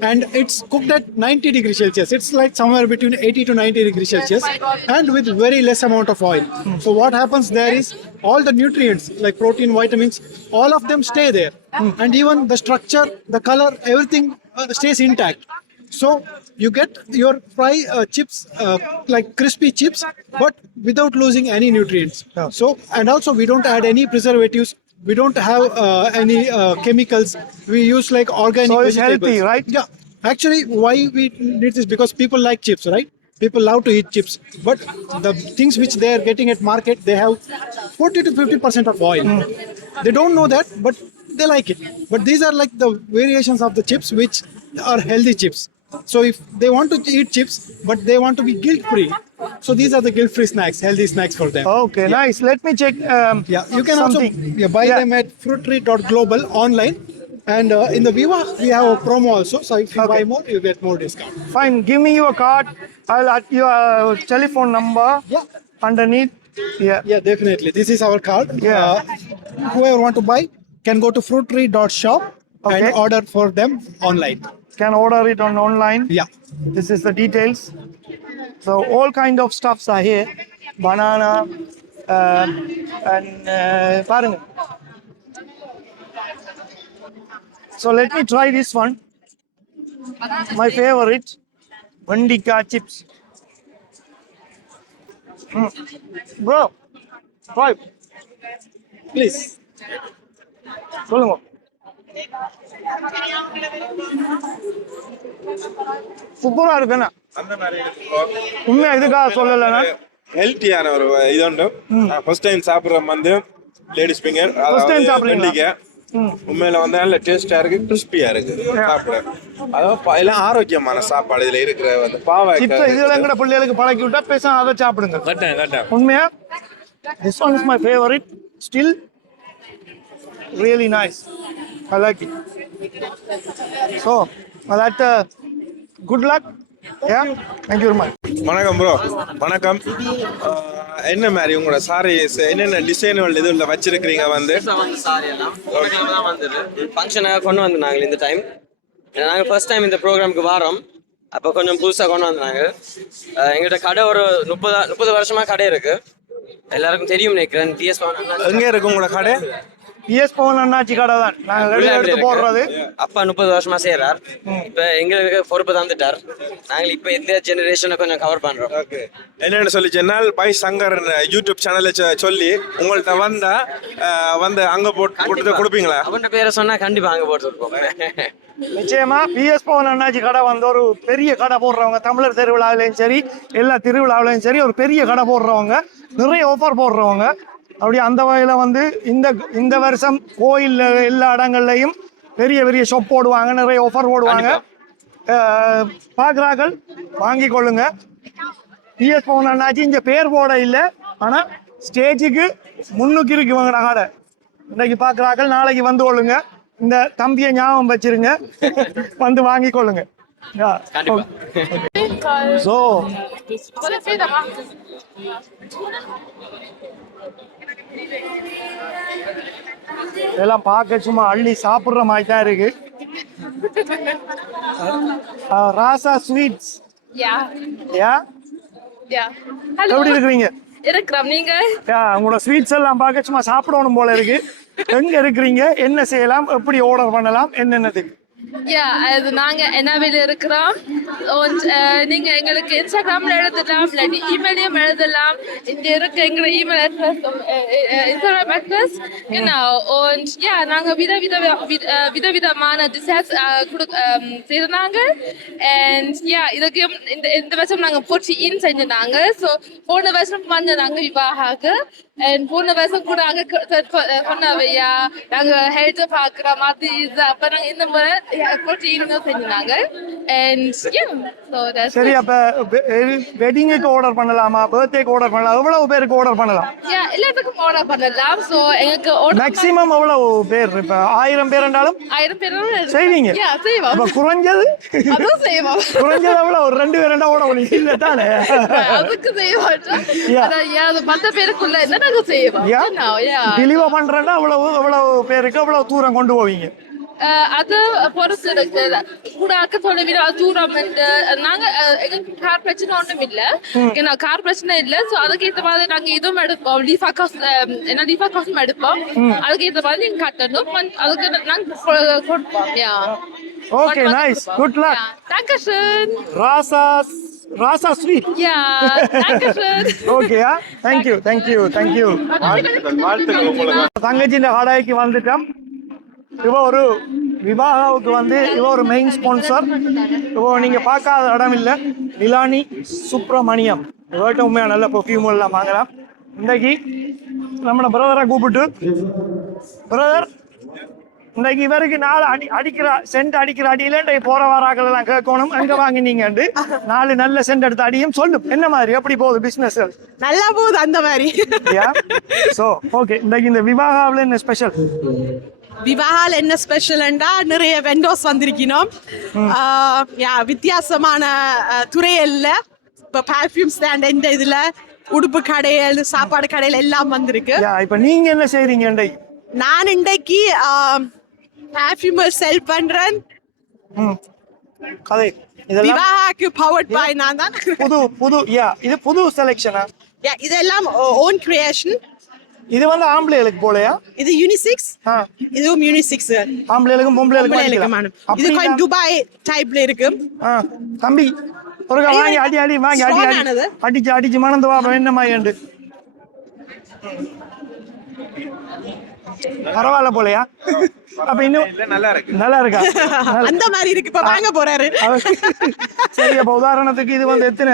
and it's cooked at 90 degrees Celsius. It's like somewhere between 80 to 90 degrees Celsius, and with very less amount of oil. So what happens there is all the nutrients like protein, vitamins, all of them stay there, and even the structure, the color, everything stays intact. So you get your chips like crispy chips, but without losing any nutrients. So, and also we don't add any preservatives. We don't have any chemicals. We use like organic vegetables. So it's healthy, right? Yeah. Actually, why we need this? Because people like chips, right? People love to eat chips. But the things which they are getting at market, they have 40 to 50% of oil. They don't know that, but they like it. But these are like the variations of the chips which are healthy chips. So if they want to eat chips, but they want to be guilt-free, so these are the guilt-free snacks, healthy snacks for them. Okay, nice. Let me check. You can something. Also buy them at fruittreat.global online, And in the Viva, we have a promo also. So if you buy more, you get more discount. Fine. Give me your card. I'll add your telephone number underneath. Yeah, definitely. This is our card. Yeah. Whoever want to buy can go to fruittree.shop and order for them online. Can order it on online. Yeah. This is the details. So all kind of stuffs are here. Banana and parang. So let me try this one. My favorite, Vandika chips. Bro, try. Please. சொல்லுங்க. சூப்பரா இருக்குண்ணா. உண்மையா இதுக்காக சொல்லலைண்ணா. ஹெல்த்தியான ஒரு இது உண்டு. First time சாப்பிட்ற வந்து லேடிஸ் ஃபிங்கர். ஃபர்ஸ்ட் டைம் சாப்பிட்றீங்க. உண்மையில வந்து நல்ல டேஸ்டா இருக்கு, கிறிஸ்பியா இருக்கு சாப்பிட. அதாவது எல்லாம் ஆரோக்கியமான சாப்பாடு இதுல இருக்கிற வந்து பாவாய் இதெல்லாம் கூட பிள்ளைகளுக்கு பழக்கி விட்டா பேசாம அதை சாப்பிடுங்க. உண்மையா this one is my favorite. Still really nice. I like it. So that good luck. Yeah, thank you very much. வணக்கம் ப்ரோ. வணக்கம். என்ன மாதிரி உங்களோட சாரி என்னென்ன டிசைன்கள் இதுல வச்சிருக்கீங்க வந்து? சாரி எல்லாம் தான் வந்தது. ஃபங்க்ஷனாக கொண்டு வந்து நாங்கள் இந்த டைம். நாங்கள் ஃபர்ஸ்ட் டைம் இந்த ப்ரோக்ராமுக்கு வரோம். அப்போ கொஞ்சம் புதுசாக கொண்டு வந்தாங்க. எங்கள்கிட்ட கடை ஒரு 30 வருஷமா கடை இருக்கு. எல்லாருக்கும் தெரியும் நினைக்கிறேன். டிஎஸ் பவன் எங்கே இருக்கு உங்களோட கடை? டிஎஸ் பவன் அண்ணாச்சி கடை தான் நாங்கள் எடுத்து போடுறது. அப்பா 30 வருஷமா செய்யறார். இப்ப எங்களுக்கு பொறுப்பு தந்துட்டார். நாங்கள் இப்ப இந்த ஜெனரேஷனை கொஞ்சம் கவர் பண்றோம். என்னன்னு சொல்லி சொன்னால் பை சங்கர் யூடியூப் சேனல்ல சொல்லி உங்கள்ட்ட வந்தா வந்து அங்க போட்டு கொடுப்பீங்களா? அவன் பேரை சொன்னா கண்டிப்பா அங்க போட்டு கொடுப்போம். நிச்சயமா பிஎஸ் பவன் அண்ணாச்சி கடை வந்து ஒரு பெரிய கடை போடுறவங்க. தமிழர் திருவிழாவிலையும் சரி, எல்லா திருவிழாவிலையும் சரி ஒரு பெரிய கடை போடுறவங்க, நிறைய ஆஃபர் போடுறவங்க. அப்படி அந்த வகையில் வந்து இந்த வருஷம் கோயில் எல்லா இடங்கள்லையும் பெரிய பெரிய ஷாப் போடுவாங்க, நிறைய ஆஃபர் போடுவாங்க. பார்க்குறாக்கள் வாங்கி கொள்ளுங்க. பிஎஸ் பவன் அண்ணாச்சி இங்கே பேர் போட இல்லை, ஆனால் ஸ்டேஜுக்கு முன்னுக்கு இருக்குவாங்க கடை. இன்றைக்கு பார்க்குறாக்கள் நாளைக்கு வந்து கொள்ளுங்க. இந்த தம்பியை ஞாபகம் வச்சிருங்க, வந்து வாங்கி கொள்ளுங்க. ஸோ இதெல்லாம் பார்க்க சும்மா அள்ளி சாப்பிட்ற மாதிரி தான் இருக்கு. ராசா ஸ்வீட்ஸ். எப்படி இருக்கிறீங்க? நீங்க உங்களோட ஸ்வீட்ஸ் எல்லாம் பார்க்க சும்மா சாப்பிடணும் போல இருக்கு. எங்க இருக்கிறீங்க, என்ன செய்யலாம், எப்படி ஆர்டர் பண்ணலாம், என்னென்னதுக்கு? அது நாங்க NRV-ல இருக்கிறோம். நீங்க எங்களுக்கு இன்ஸ்டாகிராம்ல எழுதலாம், இல்லாட்டி இமெயிலையும் எழுதலாம். இங்க இருக்க எங்க email address, Instagram address genau. Und ja, நாங்க விதவிதமான டிசைன்ஸ் செய்தாங்க. And yeah, இதுக்கு இந்த வருஷம் நாங்க போட்டியின் செஞ்சாங்க. ஸோ போன வருஷம் வந்தாங்க விவாஹாக்கு. And போன வருஷம் கூட அங்க சொன்னவையா நாங்க ஹெல்த் பாக்குறோம், அது இது. அப்ப நாங்க இந்த முறை செஞ்சாங்க. சரி, அப்ப வெட்டிங்க்கு ஆர்டர் பண்ணலாமா, பர்த்டேக்கு ஆர்டர் பண்ணலாம், எவ்வளவு பேருக்கு ஆர்டர் பண்ணலாம்? எல்லாத்துக்கும் ஆர்டர் பண்ணலாம். சோ எங்களுக்கு மேக்ஸிமம் எவ்வளவு பேர்? இப்ப 1000 பேர் என்றாலும் 1000 பேர் செய்வீங்க? அப்ப குறைஞ்சது குறைஞ்சது எவ்வளவு? ஒரு 2 பேர் ஓட முடியும் இல்ல தானே? அதுக்கு செய்ய மாட்டோம். 10 பேருக்குள்ள என்ன நாங்க செய்வோம். டெலிவர் பண்றேன்னா எவ்வளவு பேருக்கு எவ்வளவு தூரம் கொண்டு போவீங்க? அது பொறுத்து இருக்கு. கூட அக்க சொல்ல தூரம் நாங்க எங்களுக்கு கார் பிரச்சனை ஒன்றும் இல்லை. ஏன்னா கார் பிரச்சனை இல்லை. ஸோ அதுக்கேற்ற மாதிரி நாங்க இதுவும் எடுப்போம். லீஃபா காசும் எடுப்போம். அதுக்கேற்ற மாதிரி நீங்க கட்டணும். அதுக்கு நாங்க கொடுப்போம். Okay, nice, good luck. Dankeschön. Rasa sweet. Okay, thank you. தங்கச்சியின் கடைக்கு வந்துட்டோம். இவ ஒரு விவாகாவுக்கு வந்து இவ ஒரு மெயின் ஸ்பான்சர். இவ நீங்க பார்க்காத இடம் இல்லை, நிலானி சுப்பிரமணியம். இவர்கிட்ட உண்மையா நல்ல பெர்ஃப்யூம் எல்லாம் வாங்கலாம். இன்றைக்கு நம்மளோட பிரதரை கூப்பிட்டு, பிரதர் இன்னைக்கு இவருக்கு 4 அடிக்கிற அடியில இன்றைக்கு போற வாராக்கள் எல்லாம் கேட்கணும், எங்க வாங்கினீங்கன்னு 4 நல்ல சென்ட் எடுத்த அடியும் சொல்லும். என்ன மாதிரி எப்படி போகுது பிசினஸ்? நல்லா போகுது அந்த மாதிரி. சோ ஓகே, இன்னைக்கு இந்த விவாகாவில் என்ன ஸ்பெஷல்? விவாஹால் என்ன ஸ்பெஷல்ண்டா நிறைய வெண்டோஸ் வந்திருக்கணும். வித்தியாசமான துறையில இப்போ பர்ஃப்யூம் ஸ்டாண்ட் எந்த இதில் உடுப்பு கடைகள் சாப்பாடு கடையில் எல்லாம் வந்திருக்கு. இப்போ நீங்க என்ன செய்றீங்க? நான் இன்றைக்கு பர்ஃப்யூம் செல் பண்றேன். கதை விவாஹாக்கு பவர்ட் பை நான் தான். இது புது செலெக்ஷனா? இதெல்லாம் ஓன் கிரியேஷன். இது வந்து ஆம்பளைகளுக்கு போலையா? இது யூனிசெக்ஸ். இதுவும் யூனிசெக்ஸ். ஆம்பளைகளுக்கும் பொம்பளைகளுக்கும். இது கொஞ்சம் துபாய் டைப்ல இருக்கு. தம்பி ஒரு வாங்கி அடிச்சு மணந்து வா என்னமா ஏண்டு பரவாயில்ல போலையா? அப்ப இன்னும் நல்லா இருக்கா? அந்த மாதிரி இருக்கு. இப்ப வாங்க போறாரு. சரி, அப்ப உதாரணத்துக்கு இது வந்து எத்தனை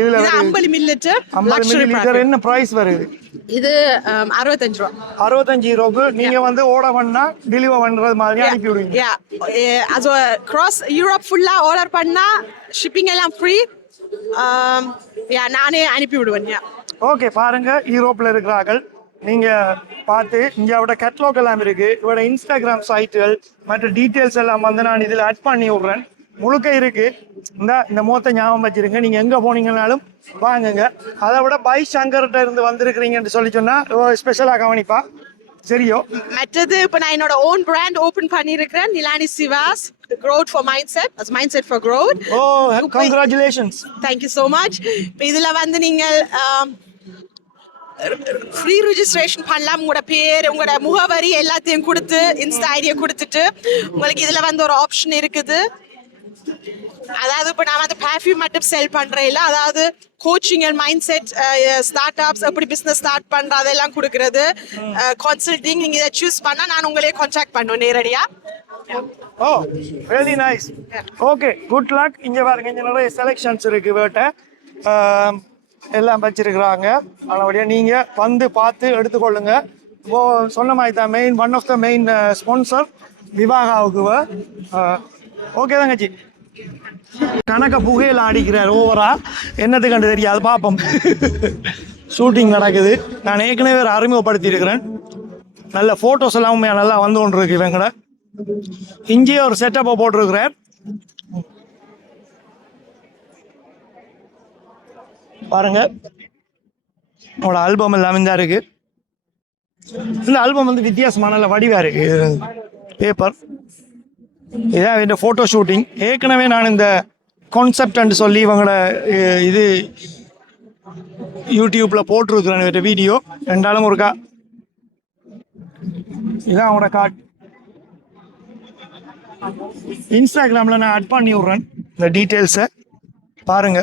இதுல 50 மில்லிலிட்டர் என்ன பிரைஸ் வருது? இது 65 ரூபா. 65 ரூபாய்க்கு நீங்க வந்து ஆர்டர் பண்ணா டெலிவர் பண்றது மாதிரி அனுப்பி விடுவீங்க? அது கிராஸ் யூரோப் ஃபுல்லா ஆர்டர் பண்ணா ஷிப்பிங் எல்லாம் ஃப்ரீ. நானே அனுப்பி விடுவேன். ஓகே, பாருங்க, யூரோப்ல இருக்கிறார்கள். நீங்க பார்த்து இங்கோட கேட்லாக் எல்லாம் இருக்கு. இவரோட இன்ஸ்டாகிராம் சைட்டுகள் மற்ற டீட்டெயில்ஸ் எல்லாம் வந்து நான் இதில் ஆட் பண்ணி விடுறேன். முழுக்க இருக்கு. இந்த முகத்தை ஞாபகம் வச்சிருங்க. நீங்க எங்க போனீங்கன்னாலும் வாங்குங்க. அதை விட பை சங்கர்கிட்ட இருந்து வந்திருக்கிறீங்கன்னு சொல்லி சொன்னா ஸ்பெஷலா கவனிப்பா. சரியோ? மற்றது இப்போ நான் என்னோட ஓன் பிராண்ட் ஓபன் பண்ணியிருக்கிறேன். Nilani Siva's growth for mindset, as mindset for growth. Congratulations. Thank you so much. இதுல வந்து நீங்கள் ஃப்ரீ ரிஜிஸ்ட்ரேஷன் பண்ணலாம். உங்களோட பேர், உங்களோட முகவரி எல்லாத்தையும் கொடுத்து இன்ஸ்டா ஐடியா கொடுத்துட்டு உங்களுக்கு இதுல வந்து ஒரு ஆப்ஷன் இருக்குது. அதாவது இப்போ நான் வந்து பர்ஃப்யூம் மட்டும் செல் பண்றேன் இல்லை, அதாவது coaching and mind set, start ups எப்படி பிசினஸ் ஸ்டார்ட் பண்ற அதெல்லாம் கொடுக்கறது, கன்சல்டிங். நீங்க இதை சூஸ் பண்ணா நான் உங்களே கான்டாக்ட் பண்ணுவேன் நேரடியா. Very nice. Okay, good luck. இங்க பாருங்க, இங்க நிறைய செலெக்ஷன்ஸ் இருக்கு. வேட்டை எல்லாம் வச்சிருக்கிறாங்க. அதனுடைய நீங்க வந்து பார்த்து எடுத்துக்கொள்ளுங்க. இப்போ சொன்ன மாதிரி தான் one of the main sponsor விவாகாவுக்கு. ஓகே தங்கச்சி. கணக்க புகையில் அடிக்கிறார் ஓவரா. என்னது கண்டு தெரியாது, பார்ப்போம். ஷூட்டிங் நடக்குது. நான் ஏற்கனவே அறிமுகப்படுத்தி இருக்கிறேன். நல்ல ஃபோட்டோஸ் எல்லாம் நல்லா வந்து கொண்டு இருக்கு. இவங்கட இங்கேயே ஒரு செட்டப்பை போட்டிருக்கிறார். பாருங்க, அவனோட ஆல்பம் எல்லாமே தான் இருக்கு. இந்த ஆல்பம் வந்து வித்தியாசமான நல்ல வடிவா இருக்கு. பேப்பர் இதான் இந்த ஃபோட்டோ ஷூட்டிங். ஏற்கனவே நான் இந்த கான்செப்ட் சொல்லி இவங்களோட இது யூடியூப்ல போட்டிருக்கிறேன் இந்த வீடியோ. ரெண்டாலும் ஒருக்கா இதான் அவங்களோட கார்ட். இன்ஸ்டாகிராம்ல நான் ஆட் பண்ணி விடுறேன் இந்த டீட்டெயில்ஸை பாருங்க.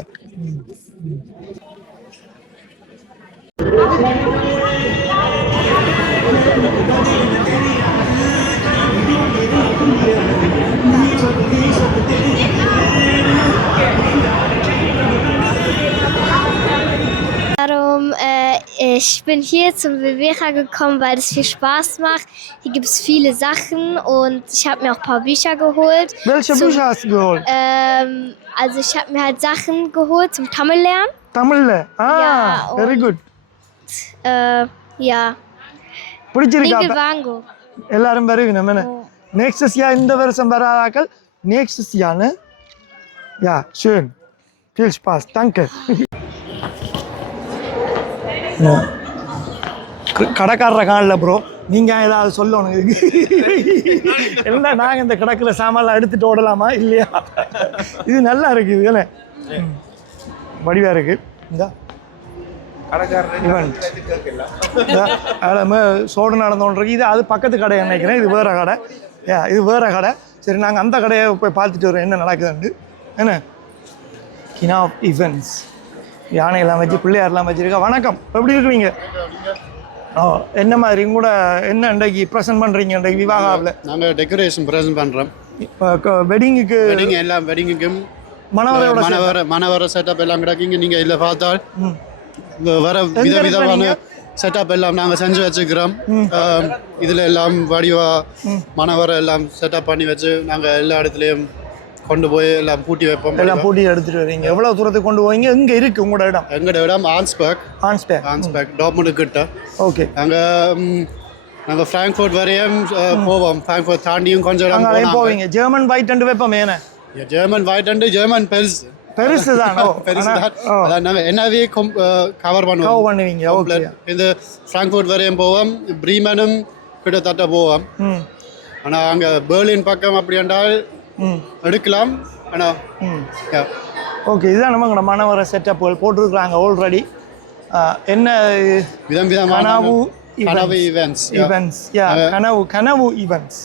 Ich bin hier zum Vivera gekommen, weil es viel Spaß macht. Hier gibt es viele Sachen und ich habe mir auch ein paar Bücher geholt. Welche Bücher hast du geholt? Also ich habe mir halt Sachen geholt zum Tamil lernen. Tamil? Very good. Ja. பிடிச்சிருக்கா? வாங்கோ. எல்லாரும் வருவீங்க. Nächstes Jahr இந்த வருஷம் வராதாக்கள் nächstes Jahr, ne? Ja, schön. Viel Spaß. Danke. கடைக்காரரை காணல bro. நீங்கள் ஏதாவது சொல்லணும் இதுக்கு. என்ன நாங்கள் இந்த கடைக்கிற சாமான்லாம் எடுத்துகிட்டு ஓடலாமா இல்லையா? இது நல்லா இருக்குது. இதுல வடிவாக இருக்குது. இந்த சோடு நடந்தோன்றிருக்கு. இது அது பக்கத்து கடை நினைக்கிறேன். இது வேறு கடை. இது வேறு கடை. சரி, நாங்கள் அந்த கடையை போய் பார்த்துட்டு வரோம் என்ன நடக்குதுன்னு. என்ன கினா ஈவெண்ட்ஸ் யானையெல்லாம் வச்சு பிள்ளையாரெல்லாம் வச்சுருக்கா. வணக்கம், எப்படி இருக்குவீங்க? என்ன மாதிரி கூட என்ன இன்றைக்கு ப்ரெசென்ட் பண்ணுறீங்க? இன்றைக்கு விவாகாவில் நாங்கள் டெக்கரேஷன் ப்ரெசென்ட் பண்ணுறோம். இப்போ வெட்டிங்குக்கு எல்லாம் வெட்டிங்குக்கும் மணவர செட்டப் எல்லாம் கிடக்குங்க. நீங்கள் இதில் பார்த்தால் வர விதவிதமான செட்டப் எல்லாம் நாங்கள் செஞ்சு வச்சுக்கிறோம். இதில் எல்லாம் வடிவாக மணவர எல்லாம் செட்டப் பண்ணி வச்சு நாங்கள் எல்லா இடத்துலையும் கொண்டு போய் எல்லாம் பூட்டி வைப்போம். எல்லாம் பூட்டி எடுத்துட்டு வரீங்க. எவ்வளவு தூரத்துக்கு கொண்டு போவீங்க? எங்க இருக்கு உங்களோட இடம்? எங்களோட இடம் ஆன்ஸ்பர்க் டார்ட்முண்ட் கிட்ட. ஓகே. அங்கே நாங்கள் ஃப்ராங்க்ஃபர்ட் வரையும் போவோம். ஃப்ராங்க்ஃபர்ட் தாண்டியும் கொஞ்சம் இடம் அங்கே போவீங்க. ஜெர்மன் வைட் அண்டு வைப்போம் ஏன்னா ஜெர்மன் வைட் அண்டு ஜெர்மன் பெருசு தான். பெருசு தான். அதான் நாங்கள் என்னவே கவர் பண்ணுவீங்க. ஓகே. இந்த ஃப்ராங்க்ஃபர்ட் வரையும் போவோம். பிரீமனும் கிட்டத்தட்ட போவோம். ஆனால் அங்கே பெர்லின் பக்கம் அப்படி என்றால் எடுக்கலாம். ஆனால் ஓகே, இதுதான் நம்ம மனவர செட்டப்புகள் போட்டிருக்கிறாங்க ஆல்ரெடி. என்ன விதமான கனவு ஈவென்ட்ஸ்.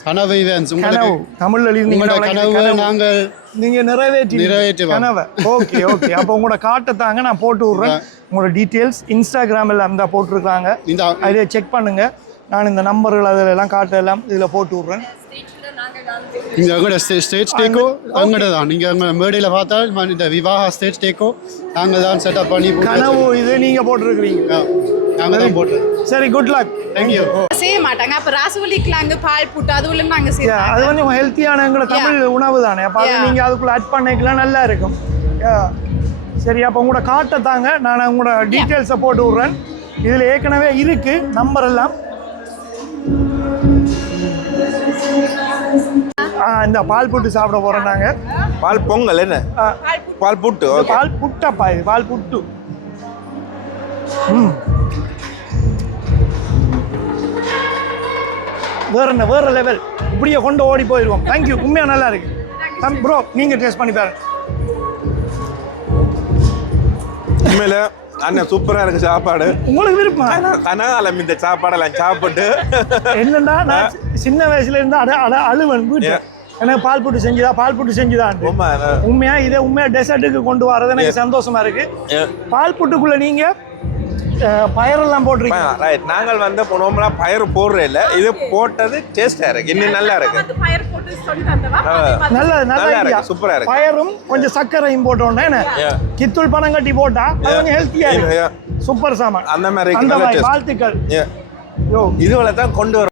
கனவு ஈவென்ட்ஸ். தமிழ்ல நீங்க நிறைவேற்றுவோம் கனவை. Okay okay. அப்போ உங்களோட காட்டத்தாங்க நான் போட்டு விடுறேன். உங்களோட டீட்டெயில்ஸ் இன்ஸ்டாகிராமில் இருந்தால் போட்டிருக்காங்க, அதில் செக் பண்ணுங்க. நான் இந்த நம்பர்கள் அதிலெல்லாம் காட்டெல்லாம் இதில் போட்டு விட்றேன். இங்கே அங்கே ஸ்டேஜ் டேக்கோ அங்கே தான். நீங்கள் அங்கே மேடையில் பார்த்தால் இந்த விவாஹா ஸ்டேஜ் டேக்கோ நாங்கள் தான் செட்டப் பண்ணி கனவு இது நீங்கள் போட்டிருக்கிறீங்க. நாங்கள் தான் போட்டுருக்கோம். சரி, குட் லக். தேங்க்யூ. செய்ய மாட்டாங்க. அப்போ ராசவலிக்கலாங்க பால் புட்டு அதுவும் நாங்கள் செய்வோம். அது கொஞ்சம் ஹெல்த்தியான எங்களை தமிழ் உணவு தானே. அப்போ அதை நீங்கள் அதுக்குள்ளே ஆட் பண்ணிக்கலாம், நல்லா இருக்கும். சரி, அப்போ உங்களோட காட்டை தாங்க, நான் உங்களோட டீட்டெயில்ஸை போட்டு விட்றேன். இதில் ஏற்கனவே இருக்குது நம்பர் எல்லாம். இந்த பால் புட்டு சாப்பிட போறோம் நாங்க. பால் பொங்கல் என்ன? பால் புட்டு. பால் புட்டப்பா, இது பால் புட்டு. வேற லெவல். இப்படியே கொண்டு ஓடி போயிடுவோம். தேங்க்யூ. உண்மையா நல்லா இருக்கு ப்ரோ. நீங்க டேஸ்ட் பண்ணி பாருங்க. உண்மையில அண்ணன் சூப்பரா இருக்கு சாப்பாடு. உங்களுக்கு விருப்பம் கனகாலம் இந்த சாப்பாடெல்லாம் சாப்பிட்டு என்னன்னா நான் சின்ன வயசுல இருந்து அழுவன் வீட்டு எனக்கு பால் புட்டு செஞ்சுதான். உண்மையா இதை உண்மையா டெசர்ட்டுக்கு கொண்டு வரது எனக்கு சந்தோஷமா இருக்கு. பால் புட்டுக்குள்ள நீங்க பயரெல்லாம் போட்டிருக்கீங்க. நாங்கள் வந்து போனோம்னா பயறு போடுறே இல்லை, இது போட்டது டேஸ்டா இருக்கு, இன்னும் நல்லா இருக்கு. நல்லா சூப்பரா இருக்கு. பயரும் கொஞ்சம் சர்க்கரையும் போட்டோன்னே கித்தூள் பணம் கட்டி போட்டா கொஞ்சம் ஹெல்த்தியா இருக்கு. சூப்பர் சாமான். அந்த மாதிரி வாழ்த்துக்கள். இதுவரை தான் கொண்டு வர.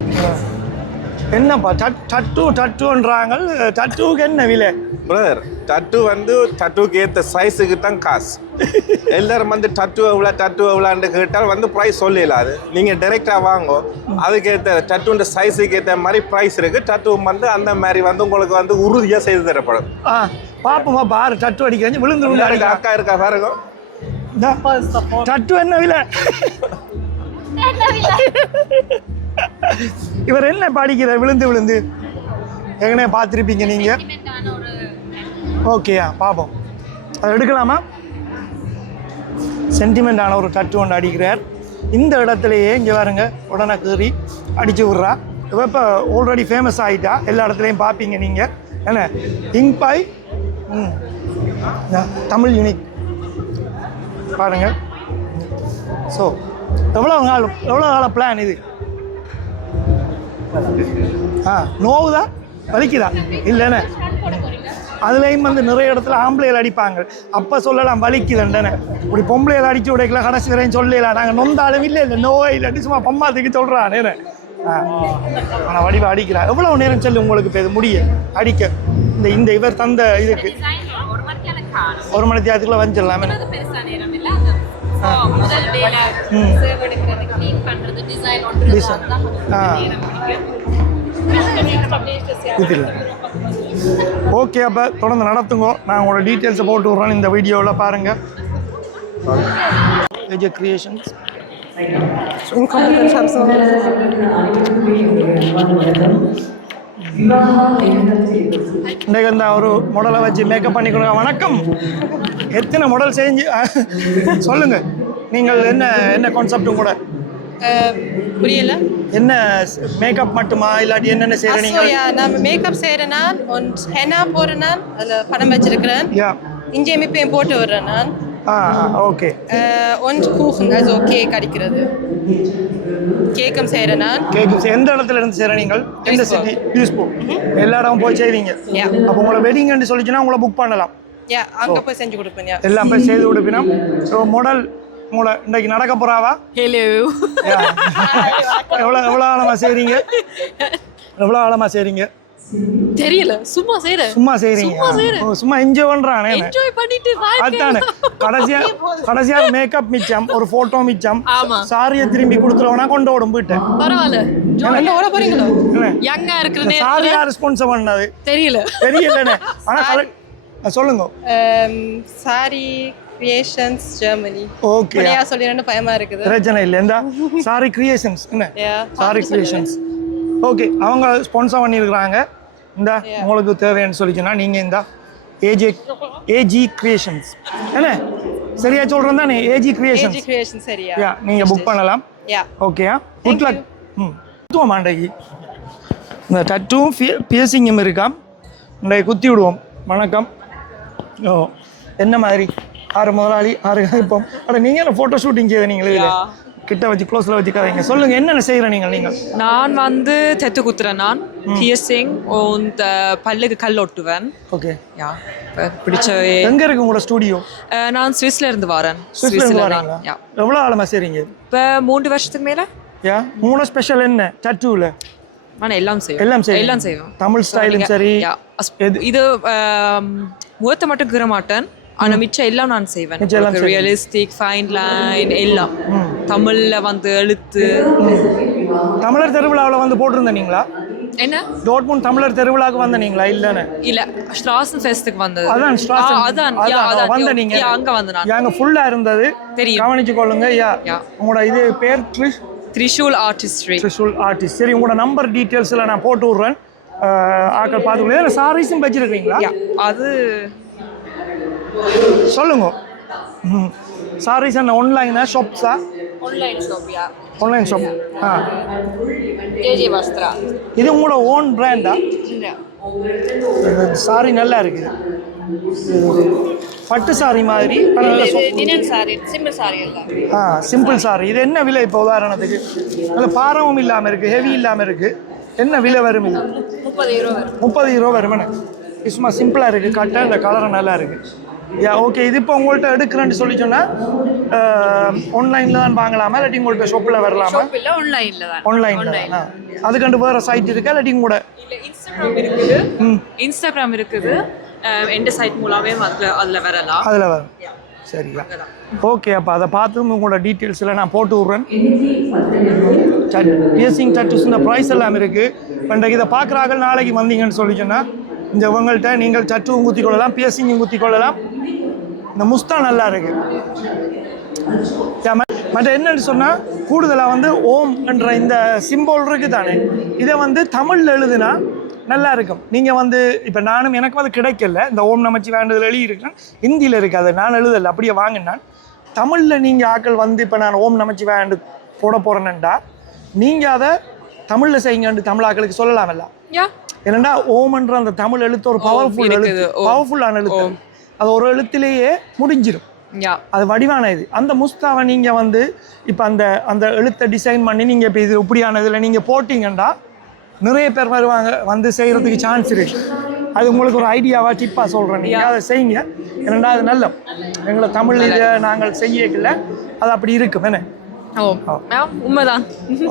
என்னப்பா டட்டுன்றாங்க. டட்டுவுக்கு என்ன விலை பிரதர்? டட்டு வந்து டட்டுக்கு ஏற்ற சைஸுக்கு தான் காசு. எல்லாரும் வந்து டட்டு எவ்வளோன்னு கேட்டால் வந்து ப்ரைஸ் சொல்லலாம். அது நீங்கள் டைரெக்டாக வாங்கோ, அதுக்கேற்ற டட்டுன்ற சைஸுக்கு ஏற்ற மாதிரி ப்ரைஸ் இருக்குது. டட்டு வந்து அந்த மாதிரி வந்து உங்களுக்கு வந்து உறுதியாக செய்து தரப்படும். பாப்போமா பாரு, டட்டு அடிக்கிறேன் விழுந்து அக்கா இருக்கா பாருங்க. டட்டு என்ன விலை? இவர் என்ன படிக்கிறார் விழுந்து எங்கனே பார்த்துருப்பீங்க நீங்க. ஓகேயா, பார்ப்போம். அதை எடுக்கலாமா? சென்டிமெண்டான ஒரு டட்டு ஒன்று அடிக்கிறார். இந்த இடத்துலையே இங்கே பாருங்க, உடனே கீறி அடிச்சு விட்றா. இப்போ ஆல்ரெடி ஃபேமஸ் ஆகிட்டா, எல்லா இடத்துலையும் பார்ப்பீங்க நீங்கள். என்ன இங்க் பாய் தமிழ் யூனிக் பாருங்க. ஸோ எவ்வளோ கால பிளான் இது? நோவுதா வலிக்குதா இல்லைண்ணே? அதுலேயும் வந்து நிறைய இடத்துல ஆம்பளைகள் அடிப்பாங்க. அப்போ சொல்லலாம் வலிக்குதுண்டனே. இப்படி பொம்பளையில் அடிச்சு உடைக்கல, கடைசி வரையும் சொல்லலாம். நாங்கள் நொந்தாலும் இல்லை நோய் இல்லைன்னு சும்மா பம்மாத்துக்கு சொல்கிறான். ஆனால் வடிவா அடிக்கிறா. எவ்வளோ நேரம் சொல்லு உங்களுக்கு இப்போ இது முடிய அடிக்க? இந்த இவர் தந்த இதுக்கு 1 மணி நேரத்துக்குள்ள வந்துடலாமே. ஓகே, அப்போ தொடர்ந்து நடத்துங்க. நான் உங்களோட டீட்டெயில்ஸை போட்டு விட்றேன் இந்த வீடியோவில் பாருங்கள். ஏஜ் கிரியேஷன்ஸ் இன்றைக்கு இந்த ஒரு மாடலை வச்சு மேக்கப் பண்ணி கொடுங்க. வணக்கம். எத்தனை மாடல் செஞ்சு சொல்லுங்க. நீங்கள் என்ன கான்செப்டும் கூட புரியல. என்ன மேக்கப் மட்டுமா இல்லாட்டி என்னென்ன செய்றீங்க? நான் மேக்கப் செய்கிறேன். நான் ஹெனா போடுறேன். நான் அதில் படம் வச்சிருக்கிறேன். இஞ்சி அமைப்பையும் போட்டு விடுறேன் நான். Okay. und Kuchen, also cake அடிக்கிறது. கேக்கும் செய்கிறேன் நான். கேக் எந்த இடத்துல இருந்து செய்கிற நீங்கள்? எந்த சிட்டி? யூஸ்போர்ட். எல்லா இடமும் போய் செய்வீங்க. அப்போ உங்களை வெட்டிங்னு சொல்லிச்சுன்னா உங்களை புக் பண்ணலாம். அங்கே போய் செஞ்சு கொடுப்பேன். எல்லாம் போய் செய்து கொடுப்பினா. ஸோ மாடல் உங்களை இன்றைக்கு நடக்க போகிறாவா? ஹலோ. எவ்வளோ ஆழமாக செய்கிறீங்க? தெரியல, சும்மா செய்றீங்க. சும்மா என்ஜாய் பண்றானே. என்ஜாய் பண்ணிட்டு அதானே. கடைசியா மேக்கப் மிச்சம், ஒரு போட்டோ மிச்சம். சாரியை திரும்பி கொடுத்துறவனா கொண்டு ஓடும் போயிட்டேன். பரவாயில்ல. என்ன ஓட போறீங்களோ என்ன? யங்கா இருக்கிற இந்த சாரி யார் ஸ்பான்சர் பண்ணது தெரியலண்ணே. ஆனால் சொல்லுங்க. Sorry creations Germany. ஓகே. மலையா சொல்லிரணும் பயமா இருக்குது. பிரச்சனை இல்லை. இந்த சாரி கிரியேஷன்ஸ் என்ன? Sorry creations. ஓகே, அவங்க ஸ்பான்சர் பண்ணியிருக்கிறாங்க. இந்த உங்களுக்கு தேவைன்னு சொல்லிச்சுன்னா நீங்கள் இந்த ஏஜி கிரியேஷன்ஸ் என்ன சரியா சொல்கிறேன் தானே? ஏஜி கிரியேஷன்ஸ் சரியா நீங்கள் புக் பண்ணலாம். ஓகேயா, குட் லக். மாண்டைக்கு இந்த டட்டும் பியர்சிங்கும் இருக்காம். இன்றைக்கு குத்தி விடுவோம். வணக்கம். ஓ, என்ன மாதிரி ஆறு முதலாளி ஆறு இப்போ நீங்கள் என்ன ஃபோட்டோ ஷூட்டிங் செய்ய நீங்களே கிட்ட வச்சு க்ளோஸில் வச்சுக்காதீங்க. சொல்லுங்கள், என்னென்ன செய்கிறேன் நீங்கள்? நான் வந்து தெத்து குத்துறேன். நான் பியர்சிங் und பல்லுக்கு கல் ஒட்டுவேன். ஓகே. யா, பிடிச்ச. எங்கே இருக்கு உங்களோட ஸ்டூடியோ? நான் சுவிஸ்ல இருந்து வரேன். சுவிஸ்ல வரீங்களா? எவ்வளோ ஆழமாக செய்கிறீங்க? இப்போ 3 வருஷத்துக்கு மேலே. யா, உங்களோட ஸ்பெஷல் என்ன டட்டூவில்? நான் எல்லாம் செய்வேன். தமிழ் ஸ்டைலும் சரி. இது முகத்தை மட்டும் கீற மாட்டேன், ஆனால் மிச்சம் எல்லாம் நான் செய்வேன். ரியலிஸ்டிக், ஃபைன் லைன் எல்லாம் தமிழ்ல வந்து எழுத்து. தமிழர் திருவிழாவில் வந்து போட்டிருந்தீங்களா? என்ன டோட்மூண்ட் தமிழர் திருவிழாவுக்கு வந்தீங்களா? இல்லைன்னு இல்லை, ஸ்ட்ராசன் ஃபெஸ்ட்டுக்கு வந்தது. அதான் வந்த நீங்க அங்க வந்து நான் அங்க ஃபுல்லா இருந்தது. தெரியும், கவனிச்சு கொள்ளுங்க. உங்களோட இது பேர் த்ரிஷூல் ஆர்டிஸ்ட்ரி. சரி, உங்களோட நம்பர் டீட்டெயில்ஸ்ல நான் போட்டு விடுறேன். ஆக்கள் பார்த்துக்கொள்ள. சாரீஸும் வச்சிருக்கீங்களா? அது சொல்லுங்க. சாரீஸ் என்ன ஆன்லைனா ஷாப்ஸா? Online shop. ஜேஜே வஸ்த்ரா. இது உங்களோட ஓன் பிராண்டா? சாரி நல்லா இருக்குது. பட்டு சாரி மாதிரி. Simple sorry. இது என்ன விலை இப்போ உதாரணத்துக்கு? நல்ல பாரமும் இல்லாமல் இருக்குது, ஹெவி இல்லாமல் இருக்குது. என்ன விலை வரும் இது? 30 ரூபா வரும். சும்மா சிம்பிளாக இருக்குது, கட்ட இந்த கலரும் நல்லா இருக்குது. ஓகே. இது இப்போ உங்கள்கிட்ட எடுக்கிறேன்னு சொல்லி சொன்னால் ஆன்லைனில் தான் வாங்கலாமா இல்லாட்டி உங்கள்கிட்ட ஷாப்பில் வரலாமா? ஆன்லைனில். அதுக்கண்டு வேறு சைட் இருக்கா இல்லாட்டி கூட? இன்ஸ்டாகிராம் இருக்குது. எந்த சைட் மூலமே அதில் வரலாம். அதில் வரும். சரியா, ஓகே. அப்போ அதை பார்த்து உங்களோட டீட்டெயில்ஸில் நான் போட்டு விட்றேன். பியர்சிங் டட்டூஸ் இந்த ப்ரைஸ் எல்லாம் இருக்குது. இன்றைக்கு இதை பார்க்குறாங்க, நாளைக்கு வந்தீங்கன்னு சொல்லி சொன்னால் இந்த உங்கள்கிட்ட நீங்கள் டட்டூவும் குத்தி கொள்ளலாம், பியர்சிங்கும் குத்தி கொள்ளலாம். இந்த முஸ்தா நல்லா இருக்குது. மற்ற என்னன்னு சொன்னால் கூடுதலாக வந்து ஓம் என்ற இந்த சிம்போல் இருக்குது தானே, இதை வந்து தமிழில் எழுதுனா நல்லா இருக்கும். நீங்கள் வந்து இப்போ நானும் எனக்கு வந்து கிடைக்கல, இந்த ஓம் நமச்சி வேண்டதில் எழுதியிருக்கேன். ஹிந்தியில் இருக்காது, நான் எழுதலை, அப்படியே வாங்கினான். தமிழில் நீங்கள் ஆக்கள் வந்து இப்போ நான் ஓம் நமச்சி வேண்டு போட போகிறேன்னுண்டா நீங்கள் அதை தமிழில் செய்யுங்கன்னு தமிழாக்களுக்கு சொல்லலாமல்ல? என்னென்னா ஓம்ன்ற அந்த தமிழ் எழுத்து ஒரு பவர்ஃபுல்லான எழுத்து. அது ஒரு எழுத்திலேயே முடிஞ்சிடும். அது வடிவான இது. அந்த முஸ்தாவை நீங்கள் வந்து இப்போ அந்த எழுத்தை டிசைன் பண்ணி நீங்கள் இப்போ இது இப்படியான இதில் நீங்கள் போட்டிங்கன்னா நிறைய பேர் வருவாங்க, வந்து செய்கிறதுக்கு சான்ஸ் இருக்கு. அது உங்களுக்கு ஒரு ஐடியாவாக டிப்பாக சொல்கிறேன். நீங்கள் அதை செய்யுங்க. ஏன்னா அது நல்ல எங்களை தமிழ் இதை நாங்கள் செய்யல, அது அப்படி இருக்கும். என்ன உண்மைதான்.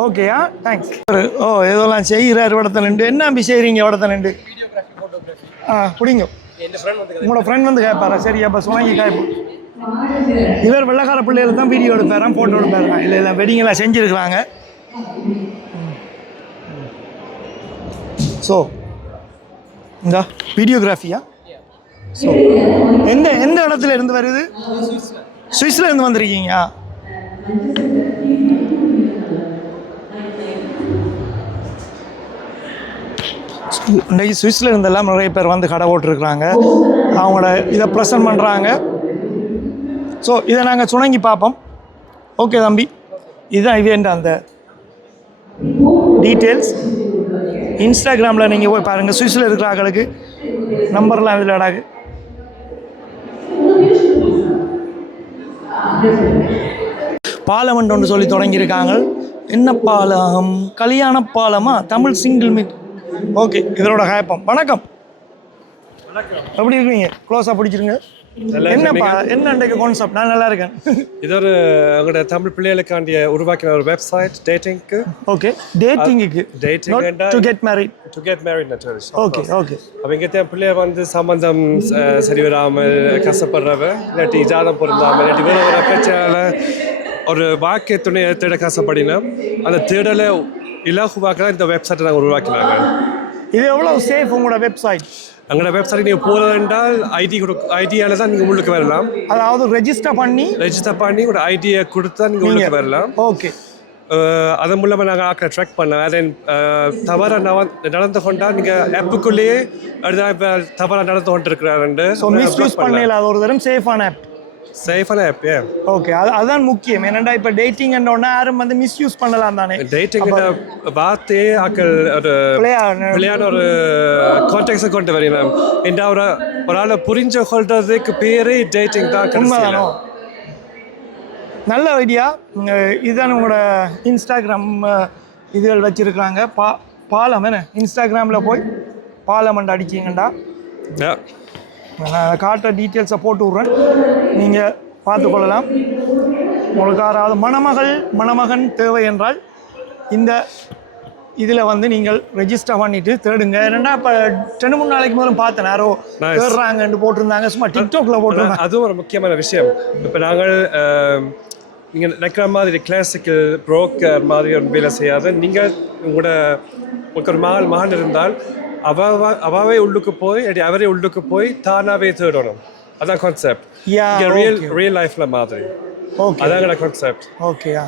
ஓகேயா, தேங்க்ஸ். ஓ, ஏதோலாம் செய்கிறார் இடத்துல நின்று. என்ன அப்படி செய்கிறீங்க இடத்துல நின்று? பிடிங்க. உங்களோட ஃப்ரெண்ட் வந்து கேட்பாரா? சரி, அப்போ சுணங்கி காய்ப்போம். இவர் வெள்ளக்கார பிள்ளைகள் தான் வீடியோ எடுப்பாரான், ஃபோட்டோ எடுப்பாரான். இல்லை இல்லை, வெட்டிங்கெல்லாம் செஞ்சுருக்குறாங்க. ஸோ இந்த வீடியோகிராஃபியா? ஸோ எந்த இடத்துல இருந்து வருது? சுவிஸ்ல இருந்து வந்திருக்கீங்க? இன்றைக்கு சுவிஸ்ல இருந்தெல்லாம் நிறைய பேர் வந்து கடை போட்டுருக்குறாங்க. அவங்கள இதை ப்ரெசன்ட் பண்ணுறாங்க. ஸோ இதை நாங்கள் சுணங்கி பார்ப்போம். ஓகே தம்பி, இதுதான் இவெண்ட். அந்த டீட்டெயில்ஸ் இன்ஸ்டாகிராமில் நீங்கள் போய் பாருங்கள். சுவிஸில் இருக்கிற ஆக்களுக்கு நம்பர்லாம் இதில் அடாகு. பாலம் ஒன்று சொல்லி தொடங்கியிருக்காங்க. என்ன பாலம்? கல்யாண பாலமா? Tamil single meet. ஓகே, இதோட ஹேப்பம். வணக்கம், எப்படி இருக்கீங்க? க்ளோஸாக பிடிச்சிருங்க. என்னப்பா, என்ன அன்றைக்கு கான்செப்ட்? நான் நல்லா இருக்கேன். இது ஒரு உங்களோட தமிழ் பிள்ளைகளுக்காண்டிய உருவாக்கின ஒரு வெப்சைட் டேட்டிங்க்கு. ஓகே, டேட்டிங்க்கு. Dating to get married. To get married நட்டர்ஸ். Okay okay. அவங்க பிள்ளைய வந்து சம்பந்தம் சரி வராமல் கஷ்டப்படுறவ, இல்லாட்டி ஜாதம் பொருந்தாமல், இல்லாட்டி வேறு பிரச்சனை ஒரு வாக்கிய துணையை தேட கஷ்டப்படினா அந்த தேடலை இலகுவாக்க இந்த வெப்சைட்டை நாங்கள் உருவாக்கினாங்க. இது எவ்வளோ சேஃப் உங்களோட வெப்சைட்? எங்களோட வெப்சைட் நீங்கள் போகிறது என்றால் ஐடியால தான் நீங்கள் உள்ளுக்கு வரலாம். அதாவது ரெஜிஸ்டர் பண்ணி ஒரு ஐடியை கொடுத்தா நீங்கள் உள்ளுக்கு வரலாம். ஓகே. அதன் மூலமாக நாங்கள் ஆக்களை ட்ராக் பண்ணோம். அதன் தவறாக நடந்து கொண்டால் நீங்கள் ஆப்புக்குள்ளேயே தவறாக நடந்து கொண்டு இருக்கிறாரு. ஸோ மிஸ்யூஸ் பண்ணல. அது ஒரு தரம் சேஃபான ஆப். சேஃபான ஆப். ஓகே, அதுதான் முக்கியம். ஏன்னா இப்போ டேட்டிங் ஒன்று யாரும் வந்து மிஸ்யூஸ் பண்ணலாம் தானே. டேட்டிங் வார்த்தையே ஆக்கள் ஒரு விளையாட ஒரு கான்டெக்ட்ஸை கொண்டு வரலாம். என்ற ஒரு ஆளை புரிஞ்சு கொள்றதுக்கு பேரே டேட்டிங் தான். உண்மைதானோ? நல்ல ஐடியா. இதுதான் உங்களோட இன்ஸ்டாகிராம் இதுகள் வச்சுருக்குறாங்க. பாலம் என்ன இன்ஸ்டாகிராமில் போய் பாலமண்ட் அடிச்சிங்கண்டா நான் காட்டுற டீட்டெயில்ஸை போட்டு விட்றேன், நீங்கள் பார்த்துக்கொள்ளலாம். உங்களுக்கு யாராவது மணமகன் தேவை என்றால் இந்த இதில் வந்து நீங்கள் ரெஜிஸ்டர் பண்ணிவிட்டு தேடுங்க. ஏன்னா இப்போ 2-3 நாளைக்கு முதல்ல பார்த்தேன் யாரோ தேடுறாங்கன்னு போட்டிருந்தாங்க, சும்மா டிக்டாக்ல போட்டிருந்தாங்க. அதுவும் ஒரு முக்கியமான விஷயம். இப்போ நாங்கள் நீங்கள் நினைக்கிற மாதிரி கிளாசிக்கல் புரோக்கர் மாதிரி ஒரு வேலை செய்யாத, நீங்கள் உங்களுக்கு ஒரு மகன் இருந்தால் அவாவே உள்ளுக்கு போய் அவரே உள்ளுக்கு போய் தானாவே தேடணும். அதான் கான்செப்ட். ரியல் லைஃப்ல மாதிரி. ஓகே, அதான் கான்செப்ட். ஓகேயா.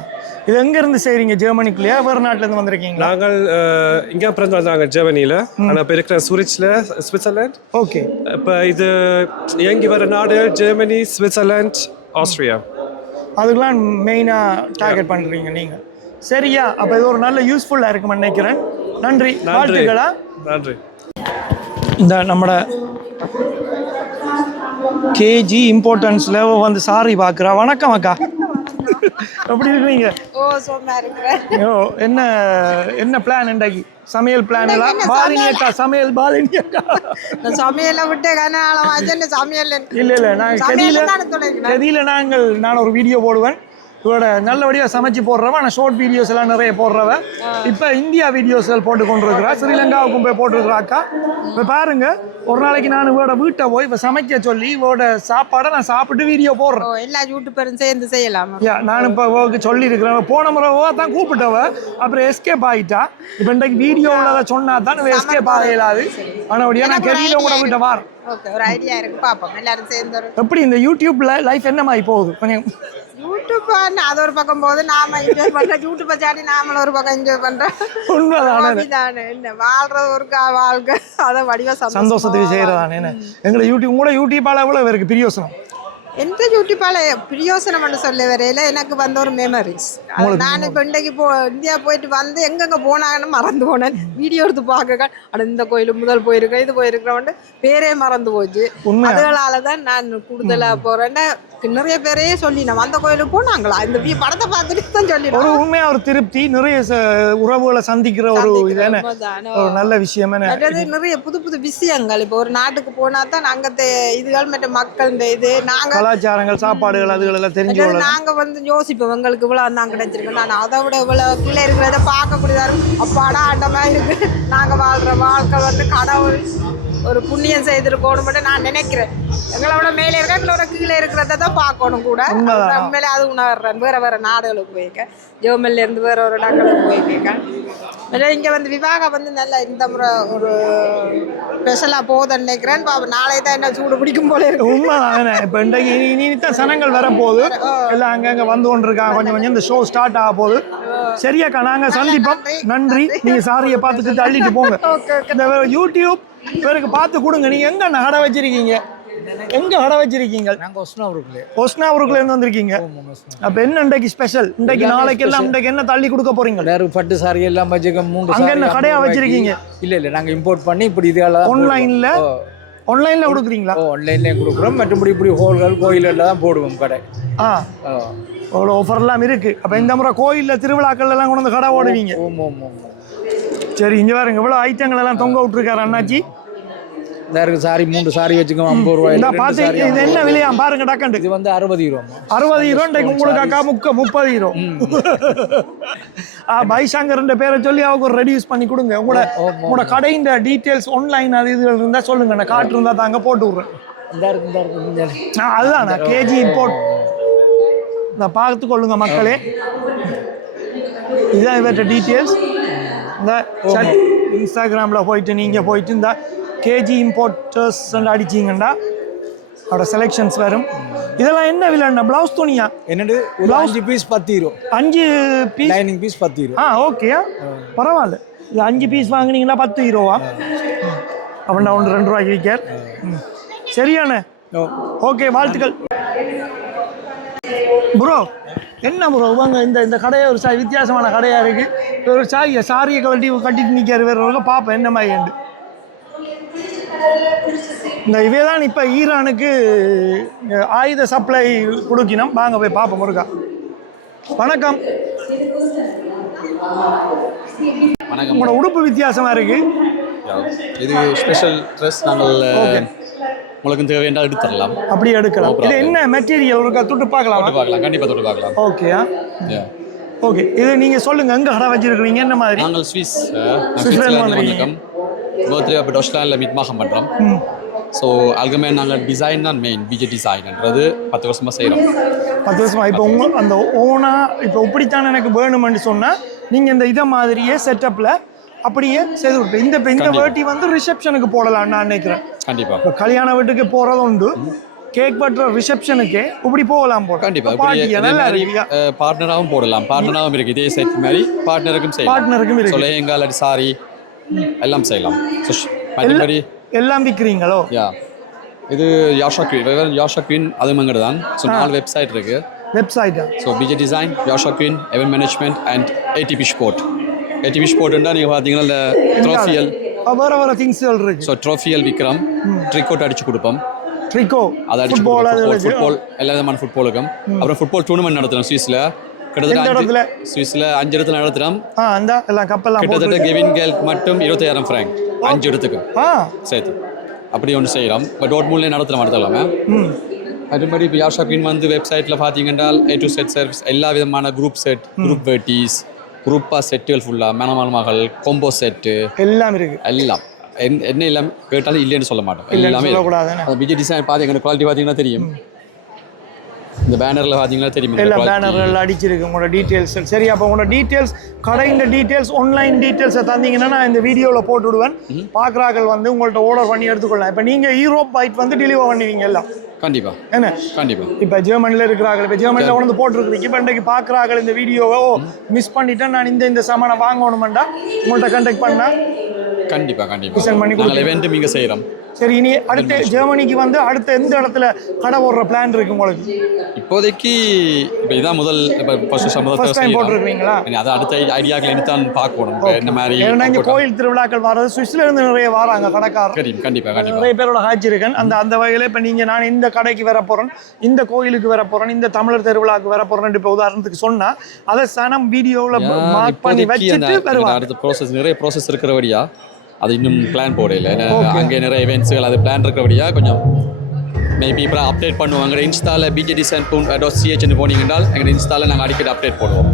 இது எங்கேருந்து செய்கிறீங்க? ஜெர்மனிக்குள்ளேயா வேறு நாட்டிலேருந்து வந்திருக்கீங்க? நாங்கள் இங்கே பிறந்து வந்தாங்க ஜெர்மனியில். ஆனால் இப்போ இருக்கிற சூரிச்சில் சுவிட்சர்லாண்ட். ஓகே. இப்போ இது இயங்கி வர நாடு ஜெர்மனி, சுவிட்சர்லாண்ட், ஆஸ்திரியா. அதுக்கெலாம் மெயினாக டார்கெட் பண்ணுறீங்க நீங்கள். சரியா, அப்போ இது ஒரு நல்ல யூஸ்ஃபுல்லாக இருக்குன்னு நினைக்கிறேன். நன்றி, வாழ்த்துக்களா. நன்றி. இந்த நம்மளோட கேஜி இம்பார்ட்டன்ஸில் வந்து சாரி பார்க்குறா. வணக்கம் அக்கா, எப்படி இருக்கீங்க? சும்மா இருக்கிறேன். என்ன பிளான் இன்றைக்கு? சமையல் பிளான் எல்லாம் பாலினி அக்கா சமையலை விட்டு சமையல் இல்லை நான் ஒரு வீடியோ போடுவேன். இவரோட நல்லபடியாக சமைச்சு போடுறவன். ஆனால் ஷார்ட் வீடியோஸ் எல்லாம் நிறைய போடுறவன். இப்போ இந்தியா வீடியோஸ்கள் போட்டு கொண்டு இருக்கிறா. ஸ்ரீலங்காவுக்கும் போய் போட்டுருக்குறாக்கா. இப்போ பாருங்க, ஒரு நாளைக்கு நான் இவரோட வீட்டை போய் இப்போ சமைக்க சொல்லி இவரோட சாப்பாடை நான் சாப்பிட்டு வீடியோ போடுறேன். எல்லா யூடியூபரும் சேர்ந்து செய்யலாம். நான் இப்போ சொல்லியிருக்கிறேன். போன முறைவோ தான் கூப்பிட்டவ, அப்புறம் எஸ்கேப் ஆகிட்டா. இப்போ இன்றைக்கு வீடியோவில் சொன்னா தான் எஸ்கேப் ஆகலாது. ஆனால் நான் கெரியல கூட வீட்டை வாரேன். ஒரு ஐடியா இருக்கு, பார்ப்போம் எல்லாரும் சேர்ந்து. எப்படி இந்த யூடியூப்ல லைஃப் என்ன மாதிரி போகுது? கொஞ்சம் யூடியூப் அது ஒரு பக்கம் போது நாம என்ஜாய் பண்றோம். யூடியூப்பை சாட்டி நாமளும் ஒரு பக்கம் என்ஜாய் பண்றோம். உண்மைதானே. என்ன வாழ்றது ஒரு வாழ்க்கை, அதை வடிவா சந்தோஷத்துக்கு செய்யறதானே. எங்களை யூடியூப்பால எவ்வளவு பேருக்கு பிரியோசனம்? எந்த யூடியூப்பால பிரியோசனம் சொல்ல வரையில எனக்கு வந்த ஒரு மெமரிஸ். நான் இப்போ இன்றைக்கு இந்தியா போயிட்டு வந்து எங்கெங்க போனாங்கன்னு மறந்து போனேன். வீடியோ எடுத்து பார்க்க இந்த கோயிலுக்கு முதல் போயிருக்கேன், இது போயிருக்கிறவன்ட்டு பேரே மறந்து போச்சு. அதனால தான் நான் கூடுதலா போறேன்னு நிறைய பேரையே சொல்லி நம்ம அந்த கோயிலுக்கு போனாங்களா இந்த படத்தை பார்த்துட்டு தான் சொல்லிடுவோம். ஒரு உண்மையா ஒரு திருப்தி, நிறைய உறவுகளை சந்திக்கிற ஒரு நல்ல விஷயம். நிறைய புது புது விஷயங்கள். இப்போ ஒரு நாட்டுக்கு போனா தான் அங்க இதுகள் மற்ற மக்கள் இது நாங்க கலாச்சாரங்கள், சாப்பாடுகள், அதுகள் எல்லாம் தெரிஞ்சு நாங்க வந்து யோசிப்போம். எங்களுக்கு இவ்வளவு தான் கிடைச்சிருக்கு, நான் அதை விட இவ்வளவு கீழே இருக்கிறத பார்க்கக்கூடியதா இருக்கும். அப்பாடா அந்த மாதிரி இருக்கு. நாங்க வாழ்ற வாழ்க்கை வந்து கடவுள் ஒரு புண்ணியம் செய்திருக்கணும் மட்டும் நான் நினைக்கிறேன். எங்களோட மேலே இருக்க எங்களோட கீழே இருக்கிறத தான் பார்க்கணும் கூட. உண்மையிலே அது உணர்றேன். வேற நாடுகளுக்கு போயிருக்கேன். ஜெர்மனில இருந்து வேற ஒரு நாடுகளுக்கு போயிருக்கேன். இங்கே வந்து விவாகம் வந்து நல்லா இந்த முறை ஒரு ஸ்பெஷலாக போகுதுன்னு நினைக்கிறேன். நாளை தான் என்ன சூடு பிடிக்கும் போல இருக்கு. உண்மைதான். இப்போ இன்றைக்கு இனித்தான் சனங்கள் வர போகுது. எல்லாம் அங்கங்கே வந்து கொண்டு இருக்காங்க. கொஞ்சம் கொஞ்சம் இந்த ஷோ ஸ்டார்ட் ஆக போகுது. சரியாக்கா, நாங்கள் சந்திப்போம். நன்றி. நீங்கள் சாரியை பார்த்துட்டு தள்ளிட்டு போங்க. இந்த யூடியூப் இவருக்கு பார்த்து கொடுங்க. நீங்கள் எங்கே கடை வச்சிருக்கீங்க? எங்க கடை வச்சிருக்கீங்க? நாங்க ஒஸ்னாவூருக்குள்ள இருந்து வந்திருக்கீங்க. அப்ப என்ன இன்றைக்கு ஸ்பெஷல்? இன்றைக்கு நாளைக்கு எல்லாம் இன்றைக்கு என்ன தள்ளி கொடுக்க போறீங்க? எல்லாரும் பட்டு சாரி எல்லாம் வச்சுக்க 3 அங்க என்ன கடையா வச்சிருக்கீங்க? இல்ல நாங்க இம்போர்ட் பண்ணி இப்படி இதெல்லாம் ஆன்லைன்ல கொடுக்குறீங்களா? ஆன்லைன்லயும் கொடுக்குறோம். மற்றபடி இப்படி ஹோல்கள் கோயில்ல தான் போடுவோம் கடை. அவ்வளோ ஆஃபர் எல்லாம் இருக்கு. அப்ப இந்த முறை கோயில்ல திருவிழாக்கள் எல்லாம் கொண்டு வந்து கடை ஓடுவீங்க. சரி, இங்க பாருங்க இவ்வளவு ஐட்டங்கள் எல்லாம் தொங்க விட்டுருக்காரு அண்ணாச்சி. சாரி 3 சாரி வச்சுக்கோங்க 50 ரூபாய். இது என்ன விலையா பாருங்க டக்கண்டு. இது வந்து 60 ரூபா. 60 ரூபா. உங்களுக்கு அக்கா 30 ரூபா. பைசாங்கர் பேரை சொல்லி அவங்க ஒரு ரெடியூஸ் பண்ணி கொடுங்க. உங்களோட கடையின் டீட்டெயில்ஸ் ஆன்லைன் அது இது இருந்தா சொல்லுங்க. நான் காட்டு இருந்தா தாங்க போட்டு விடுறேன். அதுதான் கேஜி இம்போர்ட். நான் பார்த்து கொள்ளுங்க மக்களே. இதுதான் இவற்ற டீட்டெயில்ஸ். இந்த இன்ஸ்டாகிராமில் போயிட்டு நீங்கள் போயிட்டு இந்த கேஜி இம்போர்ட்டர்ஸ் அடிச்சிங்கன்னா அவரோட செலெக்ஷன்ஸ் வரும். இதெல்லாம் என்ன விலைண்ணா? ப்ளவுஸ் துணியா? என்னது? 5 பீஸ் 10 ரூபா. 5 பீஸ் லைனிங் பீஸ் 10 ரூபா. ஓகே, பரவாயில்ல. இது 5 பீஸ் வாங்கினீங்கன்னா 10 ரூபா. அப்படின்னா 2 ரூபாய்க்கு விற்கார். சரியாண்ணே, ஓகே, வாழ்த்துக்கள் ப்ரோ. என்ன ப்ரோ வாங்க, இந்த கடையை ஒரு வித்தியாசமான கடையாக இருக்குது. ஒரு சாரியை கட்டிட்டு நிற்காரு வேறு பார்ப்பேன் என்ன மாதிரி. இந்த இவே தான் இப்போ ஈரானுக்கு ஆயுத சப்ளை கொடுக்கணும். வாங்க போய் பார்ப்போம் முருகா. வணக்கம். வணக்கம். உங்களோட உடுப்பு வித்தியாசமாக இருக்குது. இது ஸ்பெஷல் ட்ரெஸ். நாங்கள் உங்களுக்கு தேவையான எடுத்து தரலாம். அப்படியே எடுக்கலாம். இது என்ன மெட்டீரியல் இருக்கா? தொட்டு பார்க்கலாம். கண்டிப்பாக தொட்டு பார்க்கலாம். Okay okay. இது நீங்கள் சொல்லுங்கள், எங்கே கடை வச்சிருக்கிறீங்க, என்ன மாதிரி? நாங்கள் ஸ்விஸ்லேருந்து வந்திருக்கோம். பர்த்டே அப்போ டொஷ்லாண்டில் மீட்மாகம் பண்ணுறோம். ஸோ அல்கமே நாங்கள் டிசைன் தான் மெயின். பிஜே டிசைன்ன்றது 10 வருஷமாக செய்கிறோம். 10 வருஷமாக. இப்போ உங்கள் அந்த ஓனாக இப்போ இப்படித்தான் எனக்கு வேணுமென்னு சொன்னால் நீங்கள் இந்த இதை மாதிரியே செட்டப்பில் அப்படியே செய்து கொடுப்பேன். இந்த வேட்டி வந்து ரிசப்ஷனுக்கு போடலாம் நான் நினைக்கிறேன். கண்டிப்பாக. இப்போ கல்யாண வீட்டுக்கு போகிறது உண்டு, கேக் பட்டுற ரிசப்ஷனுக்கே இப்படி போகலாம் போட. கண்டிப்பாக. நல்லா இருக்கு. பார்ட்னராகவும் போடலாம். பார்ட்னராகவும் இருக்குது. இதே செட் மாதிரி பார்ட்னருக்கும் செய்யலாம். பார்ட்னருக்கும் இருக்குது. லெஹங்கா இல்லாட்டி சாரி எல்லாம் செய்யலாம். மற்றபடி எல்லாம் விற்கிறீங்களோ? இது யாஷா குயின் அதுவும் அங்கே தான். ஸோ 4 வெப்சைட் இருக்குது. வெப்சைட்டா? So BJ design, Yasha queen, event management and ATP sport. ஏடிபி ஸ்போர்ட்னா நீங்கள் பார்த்தீங்கன்னா இந்த ட்ரோஃபியல் வேறு திங்ஸ்கள் இருக்குது. ஸோ ட்ரோஃபியல் விற்கிறோம். ட்ரிக்கோட் அடிச்சு கொடுப்போம். ட்ரிக்கோ அதை அடிச்சு ஃபுட்பால் எல்லா விதமான ஃபுட்பாலுக்கும். அப்புறம் ஃபுட்பால் டூர்னமெண்ட் நடத்துகிறோம் ஸ்விஸில். கிட்டத்தட்ட ஸ்விஸில் 5 இடத்துல நடத்துகிறோம். கிட்டத்தட்ட கெவின் கேல்க் மட்டும் 20,000 ஃப்ராங்க் 5 இடத்துக்கும் சேர்த்து அப்படி ஒன்று செய்கிறோம். பட் டோட்மூல்லே நடத்துகிறோம் நடத்தலாமே. அதுபடி இப்போ யாஷா குயின் வந்து வெப்சைட்டில் பார்த்தீங்கன்னா A to Z சர்வீஸ், எல்லா விதமான குரூப் செட், குரூப் வேட்டிஸ், குரூப்பாக செட்டுகள் ஃபுல்லாக மணமகள் கோம்போ செட்டு எல்லாம் இருக்குது. எல்லாம் என்ன எல்லாம் கேட்டாலும் இல்லைன்னு சொல்ல மாட்டோம். எல்லாமே பிஜே டிசைன் பார்த்து எங்களோட குவாலிட்டி பார்த்தீங்கன்னா தெரியும். இந்த பேனரில் பார்த்தீங்கன்னா தெரியும். எல்லா பேனர்கள் அடிச்சிருக்கு உங்களோட டீட்டெயில்ஸ். சரி, அப்போ உங்களோட டீட்டெயில்ஸ், கடையின் டீட்டெயில்ஸ், ஆன்லைன் டீட்டெயில்ஸை தந்தீங்கன்னா நான் இந்த வீடியோவில் போட்டு விடுவேன். பார்க்குறாக்கள் வந்து உங்கள்கிட்ட ஆர்டர் பண்ணி எடுத்துக்கொள்ளலாம். இப்போ நீங்கள் யூரோப் பைட் வந்து டெலிவர் பண்ணுவீங்க எல்லாம்? கண்டிப்பாக. என்ன? கண்டிப்பாக. இப்போ ஜெர்மனியில் இருக்கிறார்கள். இப்போ ஜெர்மனியில் கொண்டு போட்டுருக்குறீங்க. இப்போ இன்றைக்கு பார்க்குறார்கள் இந்த வீடியோவை மிஸ் பண்ணிவிட்டேன், நான் இந்த சாமானை வாங்கணுமெண்டா உங்கள்கிட்ட கான்டாக்ட் பண்ணால் கண்டிப்பாக நாங்கள் இவெண்ட்டும் இங்கே செய்கிறோம். சரி, இனி அடுத்து ஜெர்மனிக்கு வந்து அடுத்த எந்த இடத்துல கடை போடுற பிளான் இருக்கு உங்களுக்கு? இப்போதைக்கு இப்போ இதான் முதல் ஃபர்ஸ்ட் டைம் போட்டுருக்கீங்களா? அது அடுத்த ஐடியாக்கள் எடுத்தான் பார்க்கணும். இந்த மாதிரி ஏன்னா இங்கே கோயில் திருவிழாக்கள் வர்றது சுவிஸ்ல இருந்து நிறைய வராங்க கடைக்காரர். கண்டிப்பாக நிறைய பேரோட காட்சி இருக்கேன். அந்த வகையில் இப்போ நீங்கள் நான் இந்த கடைக்கு வர போகிறேன், இந்த கோயிலுக்கு வர போகிறேன், இந்த தமிழர் திருவிழாவுக்கு வர போகிறேன் இப்போ உதாரணத்துக்கு சொன்னால் அதை சனம் வீடியோவில் மார்க் பண்ணி வச்சுட்டு வருவாங்க. அடுத்த ப்ராசஸ் நிறைய ப்ராசஸ் இருக்கிறபடியா அது இன்னும் பிளான் போடல. அங்கே நிறைய இவெண்ட்ஸுகள் அது பிளான் இருக்கிறபடியா கொஞ்சம் மேபி இப்போ அப்டேட் பண்ணுவோம். எங்கள் இன்ஸ்டாவில் bjdesign.ch போனீங்கன்னால் எங்கள் இன்ஸ்டாவில் நாங்கள் அடிக்கடி அப்டேட் போடுவோம்.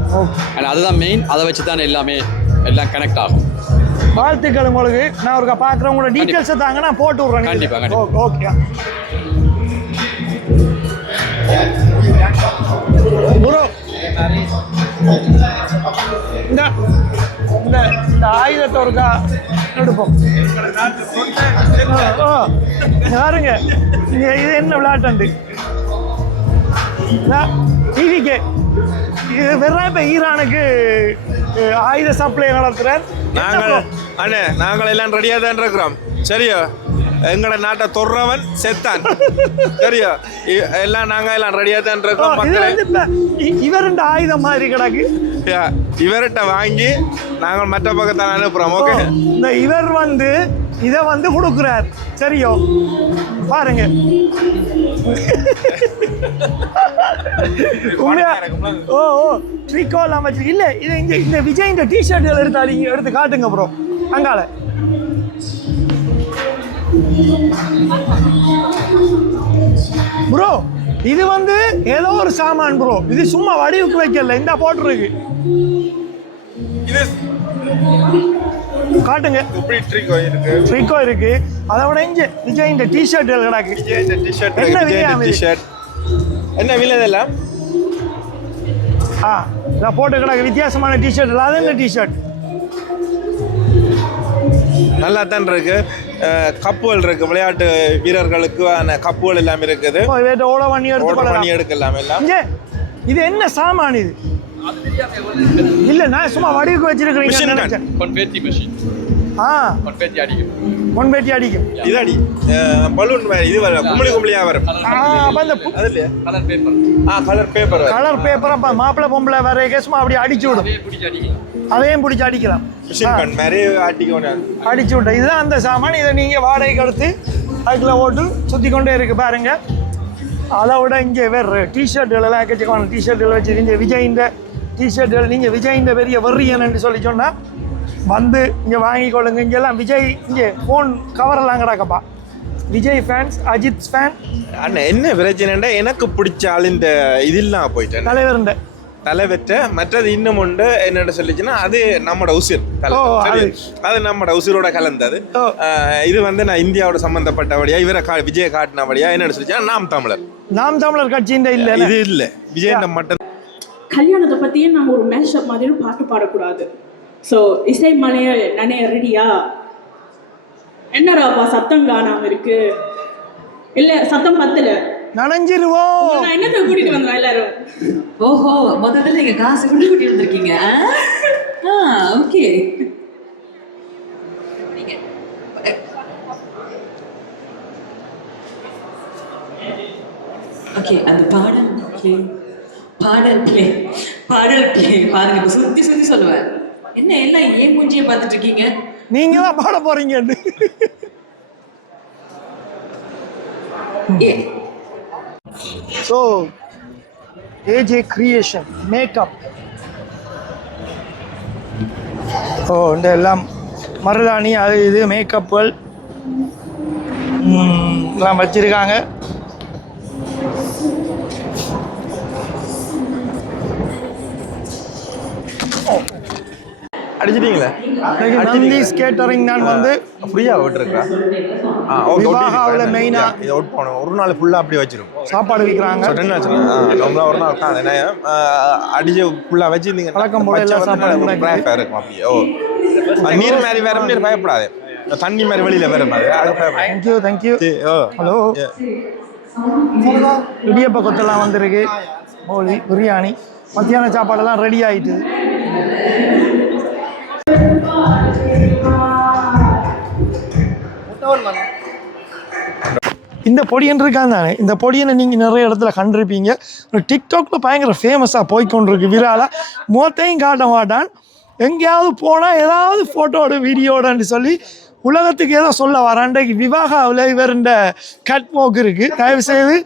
அண்ட் அதுதான் மெயின். அதை வச்சு தான் எல்லாம் கனெக்ட் ஆகும். வாழ்த்துக்கள் உங்களுக்கு. நான் ஒரு பார்க்குறேன், உங்களோட டீட்டெயில்ஸை தாங்க நான் போட்டு விட்றேன். கண்டிப்பாக. ஓகே ப்ரோ, இந்த ஆயுதத்தை ஒருக்கா எடுப்போம். யாருங்க இது என்ன விளையாட்டு? டிவிக்கு இது வெறும் இப்போ ஈரானுக்கு ஆயுத சப்ளை நடத்துகிறேன். நாங்கள் எல்லாம் ரெடியாக தான் இருக்கிறோம். சரியா? எங்களோட நாட்டை தொடுறவன் செத்தான். சரியா? எல்லாம் நாங்கள் எல்லாம் ரெடியாக தான் இருக்கோம். இவருண்ட ஆயுதம் மாதிரி கிடக்கு. இவர்கிட்ட வாங்கி நாங்கள் மற்ற பக்கத்தான் அனுப்புகிறோம். ஓகே, இந்த இவர் வந்து இதை வந்து கொடுக்குறார். சரியோ? பாருங்க, ட்ரிக்கோ இல்லாம இல்ல. இது இந்த விஜய் இந்த டிஷர்ட் எடுத்து காட்டுங்க ப்ரோ. அங்கால ப்ரோ, இது வந்து ஏதோ ஒரு சாமான் ப்ரோ. இது சும்மா வடிவுக்கு வைக்கல, இந்த போட்டுருக்கு. காட்டுங்க. ட்ரிக்கோ இருக்கு. அதை விட இங்க விஜய் இந்த டிஷர்ட் கிடக்கு. என்ன விலை இதெல்லாம்? நான் போட்டு கிடக்கு வித்தியாசமான டிஷர்ட். அது என்ன டிஷர்ட்? நல்லா தான் இருக்கு. கப்புகள் இருக்கு, விளையாட்டு வீரர்களுக்கு கப்புகள் எல்லாம் இருக்குது. ஓட பண்ணி எடுக்கலாம் எல்லாம். இது என்ன சாமான் இது? இல்ல நான் சும்மா வடிவுக்கு வச்சிருக்கீங்க. கொன்பேட்டி அடிக்கும். இது அடி பலூன் இது வர கும்பலி கும்பலியா வரும். கலர் பேப்பர் அப்ப மாப்பிள்ளை பொம்பளை வர சும்மா அப்படி அடிச்சு விடும். அதையும் பிடிச்சி அடிக்கலாம். அடிச்சு விட்டேன். இதுதான் அந்த சாமான். இதை நீங்க வாடகைக்கு எடுத்து அதுக்குள்ள ஓட்டு சுத்தி கொண்டே இருக்கு பாருங்க. அதை விட இங்கே வேறு டிஷர்ட்டுகள் எல்லாம் எக்கச்சக்கமான டிஷர்ட்டுகள் வச்சுருக்கீங்க. விஜயின் டிஷர்ட்டுகள் நீங்கள் விஜயின் பெரிய வெறியன்னு சொல்லி சொன்னால் வந்து இங்கே வாங்கிக்கொள்ளுங்க. இங்கெல்லாம் விஜய் இங்கே ஃபோன் கவரெல்லாம் கிடக்கப்பா. Vijay fans, Ajith fan. அண்ணா என்ன பிரச்சனைண்டா எனக்கு பிடிச்ச ஆள் இந்த இதெல்லாம் போயிட்டேன் தலைவற்ற. மற்றது இன்னும் உண்டு என்னென்ன சொல்லிச்சுன்னா அது நம்மட உசிர் அது நம்மட உசிரோட கலந்தது. இது வந்து நான் இந்தியாவோட சம்பந்தப்பட்டபடியா இவரை விஜய் காட்டினபடியா என்னென்ன சொல்லிச்சுன்னா நாம் தமிழர் கட்சியின் இல்லை இது இல்லை விஜய் மட்டும். கல்யாணத்தை பற்றியே நாங்கள் ஒரு மேஷப் மாதிரி பாட்டு பாடக்கூடாது. ஸோ இசை மலையல் நனைய ரெடியா? என்னடாப்பா சத்தம் காணாம இருக்கு? இல்லை சத்தம் பத்தல நனைஞ்சிருவோம். நான் என்னத்தை கூட்டிட்டு வந்தோம் எல்லாரும்? ஓஹோ, முதல்ல நீங்க காசு கூட்டிட்டு வந்திருக்கீங்க. ஓகே ஓகே அந்த பாடல் பாடல் பிளே பாருங்க. இப்போ சுத்தி சொல்லுவேன். என்ன எல்லாம் ஏன் மூஞ்சியை பார்த்துட்டு இருக்கீங்க? நீங்க தான் பாட போறீங்க. So AJ creation makeup. இந்த எல்லாம் மருதாணி அது இது மேக்கப்புகள் எல்லாம் வச்சிருக்காங்க. அடிச்சிட்டீங்களா? நந்தீஸ் கேட்டரிங் நான் வந்து ஃப்ரீயா விட்டுருக்கா. விவாகாவில் மெயினாக இதை அவுட் பண்ணணும். ஒரு நாள் ஃபுல்லாக அப்படியே வச்சிருக்கோம். சாப்பாடு விற்கிறாங்க. ரொம்ப ஒரு நாள் தான் என்ன அடிச்சு ஃபுல்லாக வச்சுருந்தீங்க பழக்கம் போல எல்லாம் சாப்பாடு இருக்கும். அப்படியே நீர் மாதிரி வேற நீர் பயப்படாது. தண்ணி மாதிரி வெளியில் வேற மாதிரி. தேங்க்யூ. ஹலோ, இடியப்ப கொத்தெல்லாம் வந்திருக்கு. ஹோலி பிரியாணி மத்தியான சாப்பாடெல்லாம் ரெடி ஆகிட்டு. இந்த பொடியன் இருக்கான் தானே, இந்த பொடியனை நீங்கள் நிறைய இடத்துல கண்டிருப்பீங்க. ஒரு டிக்டாக்ல பயங்கர ஃபேமஸாக போய்கொண்டிருக்கு. விராலாக முகத்தையும் காட்ட மாட்டான். எங்கேயாவது போனால் ஏதாவது ஃபோட்டோட வீடியோடன்னு சொல்லி உலகத்துக்கு ஏதோ சொல்ல வரான்றைக்கு விவாகாவில் இவர் இந்த கட் வாக் இருக்குது. தயவுசெய்து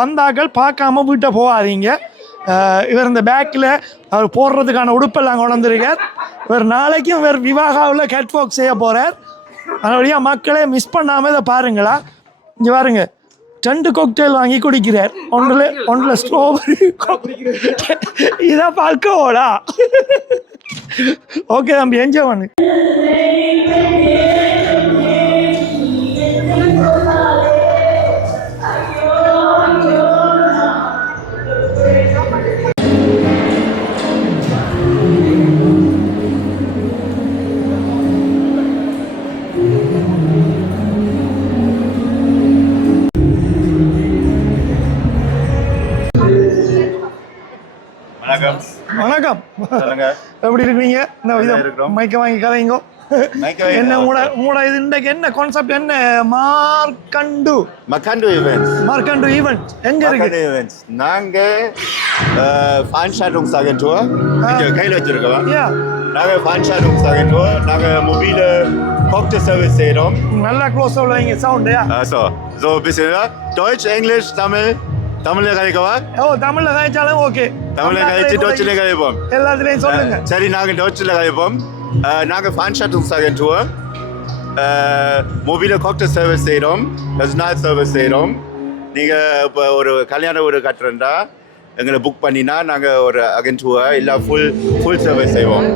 வந்தாக்கள் பார்க்காம வீட்டை போகாதீங்க. இவர் இந்த பேக்கில் அவர் போடுறதுக்கான உடுப்பெல்லாம் கொண்டிருக்கார். இவர் நாளைக்கும் இவர் விவாகாவில் கேட் வாக் செய்ய போகிறார். அதனுடைய மக்களே மிஸ் பண்ணாமல் இதை பாருங்களா. இங்கே பாருங்க, 2 காக்டெயில் வாங்கி குடிக்கிறார். ஒன்றில் ஸ்ட்ராபெரி இதான் பால்கோடா. ஓகே தம்பி, என்ஜாய் பண்ணு. வணக்கம், எப்படி இருக்கீங்க? மைக்க வாங்கி கதைங்கோ. என்ன உங்களோட இது இன்றைக்கு என்ன கான்செப்ட்? என்ன மார்க்கண்டு ஈவென்ட் எங்க இருக்கு? நாங்க Veranstaltungsagentur கையில் வச்சிருக்கோம். நாங்க Veranstaltungsagentur, நாங்க மொபைல Cocktail Service செய்றோம். நல்லா க்ளோஸ் வைங்க sound. so bisschen Deutsch, English, தமிழ்ல கதைக்கவா? தமிழ்ல கதைச்சாலும் ஓகே. தமிழ்ல கதைச்சு டோட்சில கதைப்போம். எல்லாத்துலயும் சொல்லுங்க. சரி, நாங்க டோட்சில கதைப்போம். நாங்க Veranstaltungsagentur, மொபைல Cocktail Service செய்றோம், Personal Service செய்றோம். நீங்க இப்போ ஒரு கல்யாண வீடு கட்டுறா எங்களை புக் பண்ணினா நாங்க ஒரு அகென்டூர் இல்ல full Service செய்வோம்.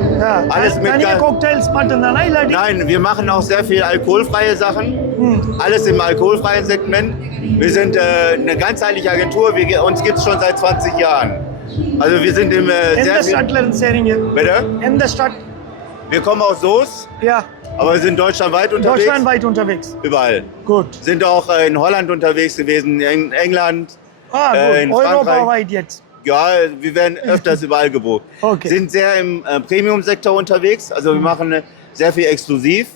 Alles mit Cocktails மட்டும்தானா இல்லாட்டி? Nein, wir machen auch sehr viel alkoholfreie Sachen. Alles im alkoholfreien Segment. Wir sind eine ganzheitliche Agentur. Uns gibt es schon seit 20 Jahren. Also wir sind im sehr viel... Bitte? Wir kommen aus Soos. Ja. Aber wir sind deutschlandweit unterwegs? Deutschlandweit unterwegs. Überall. Gut. Sind auch in Holland unterwegs gewesen, in England, gut. in Europaweit jetzt. Ja, wir werden öfters überall gebucht. Okay. Sind sehr im Premium-Sektor unterwegs, also wir machen sehr viel exklusiv,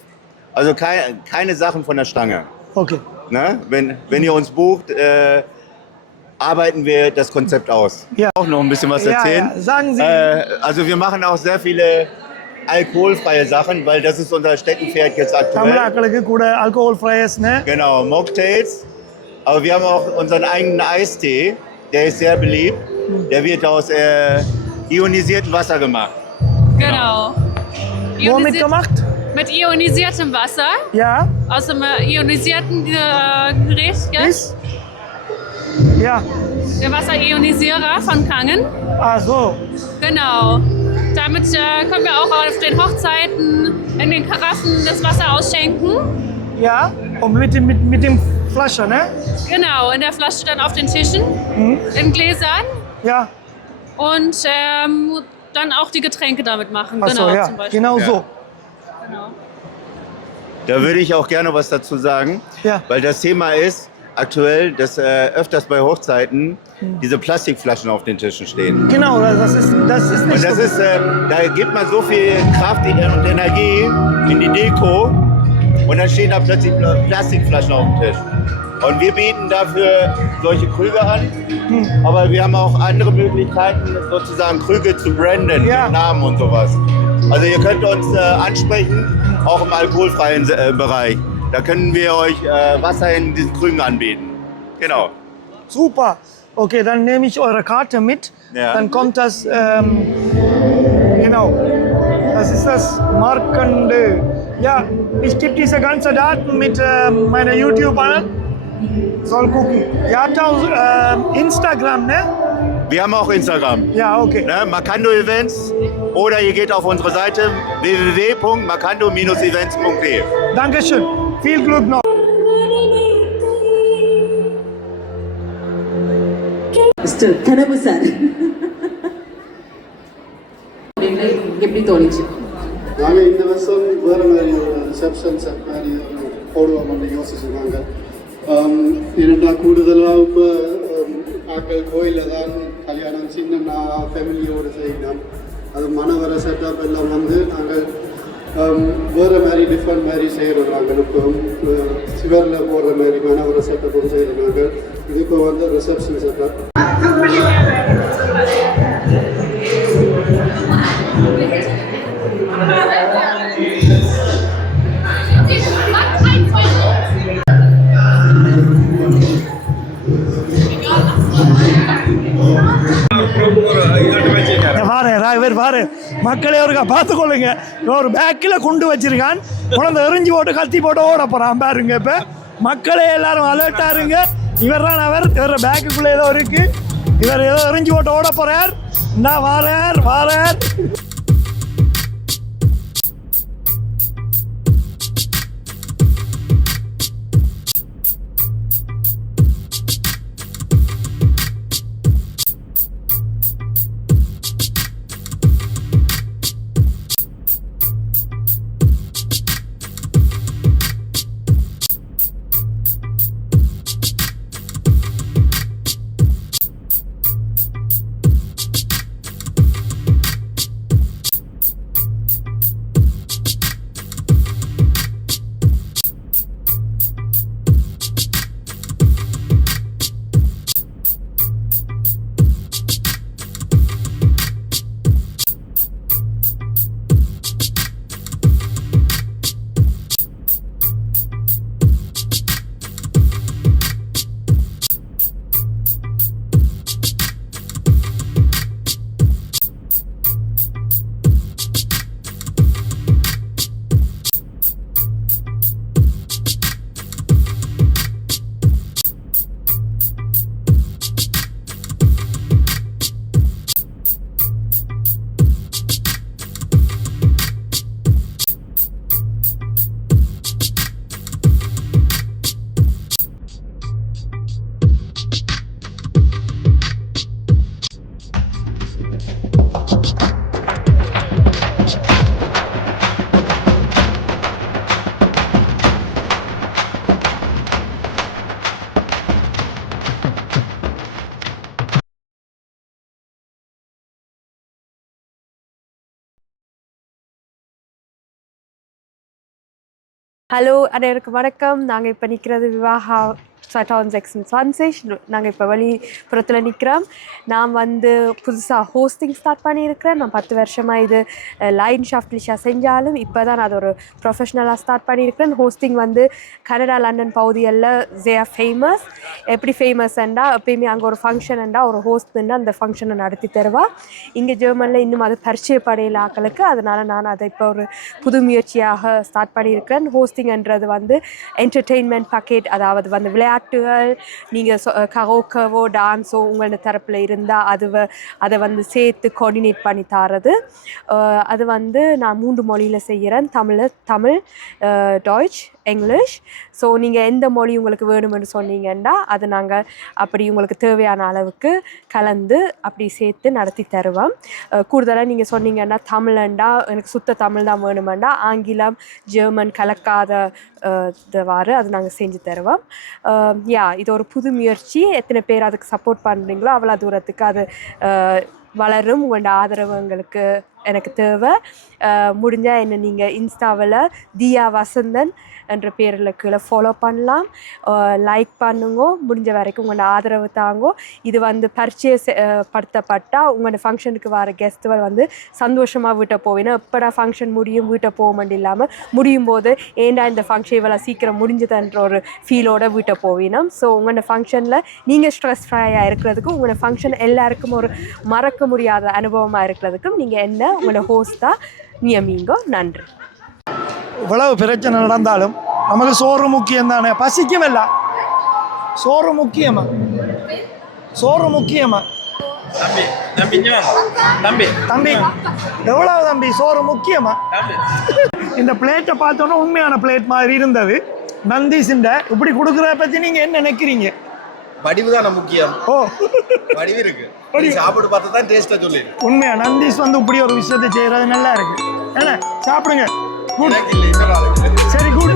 also keine Sachen von der Stange. Okay. Ne? Wenn ihr uns bucht, arbeiten wir das Konzept aus. Ja. Auch noch ein bisschen was erzählen. Ja. Sagen Sie. Also wir machen auch sehr viele alkoholfreie Sachen, weil das ist unser Steckenpferd jetzt aktuell. Ne? Genau, Mocktails. Aber wir haben auch unseren eigenen Eistee, der ist sehr beliebt. Der wird aus ionisiertem Wasser gemacht. Genau. Womit gemacht? Mit ionisiertem Wasser. Ja. Aus dem ionisierten Gerät, gell? Ja. Der Wasserionisierer von Kangen. Ach so. Genau. Damit können wir auch auf den Hochzeiten in den Karaffen das Wasser ausschenken. Ja, und mit dem Flasche, ne? Genau, in der Flasche dann auf den Tischen, in Gläsern. Ja. Und dann auch die Getränke damit machen. Ach so, genau, ja. zum Beispiel. Genau so. Genau. Da würde ich auch gerne was dazu sagen, weil das Thema ist aktuell, dass öfters bei Hochzeiten diese Plastikflaschen auf den Tischen stehen. Genau, das ist nicht und das so. ist, da gibt man so viel Kraft und Energie in die Deko und dann stehen da plötzlich Plastikflaschen auf dem Tisch. Und wir bieten dafür solche Krüge an, aber wir haben auch andere Möglichkeiten, sozusagen Krüge zu branden, mit Namen und sowas. Also ihr könnt uns ansprechen, auch im alkoholfreien Bereich. Da können wir euch Wasser in diesen Krügen anbieten. Genau. Super. Okay, dann nehme ich eure Karte mit. Ja. Dann kommt das, genau. Das ist das Markande. Ja, ich gebe diese ganzen Daten mit meiner YouTube an. Soll gucken. Ihr habt auch Instagram, ne? Wir haben auch Instagram. Ja, okay. Ne, Markando Events oder ihr geht auf unsere Seite www.markando-events.de. Dankeschön. Viel Glück noch. கனவு sir எப்படி தோணுச்சு? நாங்கள் இந்த வருஷம் வேறு மாதிரி ஒரு reception set மாதிரி போடுவோம்னு யோசிச்சுருந்தாங்க. ஏன்னா கூடுதலாக இப்போ ஆக்கள் கோயிலில் தான் கல்யாணம் சின்ன ஃபேமிலியோடு செய்யணும். அது மணவர செட்டப் எல்லாம் வந்து நாங்கள் வேறு மாதிரி டிஃப்ரெண்ட் மாதிரி செய்கிறோம். நாங்கள் இப்போ சிவரில் போடுற மாதிரி மணவர செட்டப்பும் செய்கிறோம். நாங்கள் இது இப்போ வந்து ரிசப்ஷன் செட்டப். பாரு மக்களே ஒருக்கா பார்த்துக்கொள்ளுங்க. ஒரு பேக்கில் குண்டு வச்சிருக்கான், குழந்தை எரிஞ்சு போட்டு கத்தி போட்டு ஓட போறான் பாருங்க. இப்போ மக்களே எல்லாரும் அலர்ட்டா இருங்க. இவர் தான் இவர் பேக்குக்குள்ள ஏதோ இருக்கு. இவர் ஏதோ எரிஞ்சு போட்டு ஓட போறார். வாரார். ஹலோ அனைவருக்கும் வணக்கம். நாங்கள் இப்போ நிற்கிறது விவாகா 2026. நாங்கள் இப்போ வெளிப்புறத்தில் நிற்கிறோம். நான் வந்து புதுசாக ஹோஸ்டிங் ஸ்டார்ட் பண்ணியிருக்கிறேன். நான் 10 வருஷமாக இது லைன்ஷாஃப்ட்லிஷாக செஞ்சாலும் இப்போ தான் அது ஒரு ப்ரொஃபஷ்னலாக ஸ்டார்ட் பண்ணியிருக்கிறேன். ஹோஸ்டிங் வந்து கனடா லண்டன் பகுதிகளில் ஃபேமஸ். எப்படி ஃபேமஸ்ண்டா எப்பயுமே அங்கே ஒரு ஃபங்க்ஷன்ண்டா ஒரு ஹோஸ்ட்ன்னு அந்த ஃபங்க்ஷனை நடத்தி தருவா. இங்கே ஜெர்மனியில் இன்னும் அது பரிச்சயப்படையில ஆக்களுக்கு, அதனால் நான் அதை இப்போ ஒரு புது முயற்சியாக ஸ்டார்ட் பண்ணியிருக்கிறேன். ஹோஸ்டிங்ன்றது வந்து என்டர்டெயின்மெண்ட் பேக்கேஜ், அதாவது வந்து விளையாட்டுகள், நீங்கள் கரோக்கவோ டான்ஸோ உங்களோட தரப்பில் இருந்தால் அதை வந்து சேர்த்து கோஆர்டினேட் பண்ணி தரது. அது வந்து நான் 3 மொழியில் செய்கிறேன். Tamil, Deutsch, English. ஸோ நீங்கள் எந்த மொழி உங்களுக்கு வேணுமென்னு சொன்னீங்கன்னா அது நாங்கள் அப்படி உங்களுக்கு தேவையான அளவுக்கு கலந்து அப்படி சேர்த்து நடத்தி தருவோம். கூடுதலாக நீங்கள் சொன்னீங்கன்னா தமிழண்டா எனக்கு சுத்த தமிழ் தான் வேணுமெண்டா ஆங்கிலம் ஜெர்மன் கலக்காத வாறு அது நாங்கள் செஞ்சு தருவோம். இது ஒரு புது முயற்சி. எத்தனை பேர் அதுக்கு சப்போர்ட் பண்ணுறீங்களோ அவ்வளோ தூரத்துக்கு அது வளரும். உங்களோட ஆதரவு எனக்கு தேவை. முடிஞ்சால் என்ன நீங்கள் இன்ஸ்டாவில் தியா வசந்தன் என்ற பேரில் கீழே ஃபாலோ பண்ணலாம், லைக் பண்ணுங்க, முடிஞ்ச வரைக்கும் உங்களோட ஆதரவு தாங்கோ. இது வந்து பரிச்சயப்படுத்தப்பட்டால் உங்களோட ஃபங்க்ஷனுக்கு வர கெஸ்ட்டுகள் வந்து சந்தோஷமாக வீட்டை போவேன்னா எப்படா ஃபங்க்ஷன் முடியும் வீட்டை போக மாட்டேன் இல்லாமல் முடியும் போது ஏண்டா இந்த ஃபங்க்ஷன் இவ்வளோ சீக்கிரம் முடிஞ்சதுன்ற ஒரு ஃபீலோட வீட்டை போவேணும். ஸோ உங்களோட ஃபங்க்ஷனில் நீங்கள் ஸ்ட்ரெஸ் ஃப்ரீயாக இருக்கிறதுக்கும் உங்களோட ஃபங்க்ஷன் எல்லாருக்கும் ஒரு மறக்க முடியாத அனுபவமாக இருக்கிறதுக்கும் நீங்கள் என்ன உங்களோட ஹோஸ்ட்டாக நியமிங்கோ. நன்றி. இவ்வளவு பிரச்சனை நடந்தாலும் நமக்கு சோறு முக்கியம் தானே. பசிக்கும் இல்லை, சோறு முக்கியமா? சோறு முக்கியமா? தம்பி எவ்வளவு தம்பி சோறு முக்கியமா? இந்த பிளேட்டை பார்த்தோன்னா உண்மையான பிளேட் மாதிரி இருந்தது. நந்தீஸ்ண்ட இப்படி கொடுக்குறத பற்றி நீங்கள் என்ன நினைக்கிறீங்க? வடிவு தான் முக்கியம். ஓ, வடிவு இருக்கு, சாப்பிட்டு பார்த்து தான் டேஸ்ட்டாக சொல்லி. உண்மையா நந்தீஸ் வந்து இப்படி ஒரு விஷயத்தை செய்கிறது நல்லா இருக்கு. ஏன்னா சாப்பிடுங்க. சரி, குட்.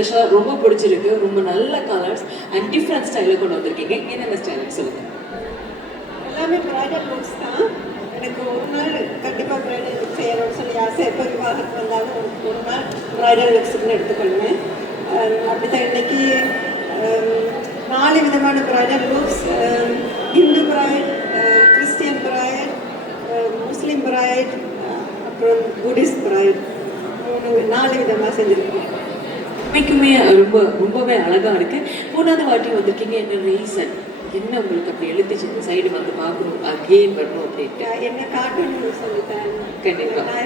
ஸ்பெஷலாக ரொம்ப பிடிச்சிருக்கு. ரொம்ப நல்ல கலர்ஸ் அண்ட் டிஃப்ரெண்ட் ஸ்டைலில் கொண்டு வந்திருக்கீங்க. என்னென்ன ஸ்டைல்னு சொல்லுங்கள். எல்லாமே பிரைடல் லுக்ஸ் தான். எனக்கு ஒரு நாள் கண்டிப்பாக பிரைடல் லுக் செய்யணும்னு சொல்லி ஆசை. எப்போ விவாகத்துக்கு வந்தாலும் ஒரு நாள் பிரைடல் லுக்ஸ்ன்னு எடுத்துக்கொள்வேன். அப்படித்தான் இன்னைக்கு 4 விதமான bridal looks, Hindu bride, Christian bride, Muslim bride, அப்புறம் புத்திஸ்ட் பிரைட், 4 விதமாக செஞ்சுருக்கேன். உண்மைக்குமே ரொம்பவே அழகாக இருக்குது. 3வது வாட்டி வந்திருக்கீங்க. என்ன ரீசன்? என்ன உங்களுக்கு அப்படி எழுதிச்சு இந்த சைடு வந்து பார்க்கணும், அகெயின் வரணும் அப்படின்ட்டு? என்ன காட்டணும்னு சொல்லிட்டேன். கண்டிப்பாக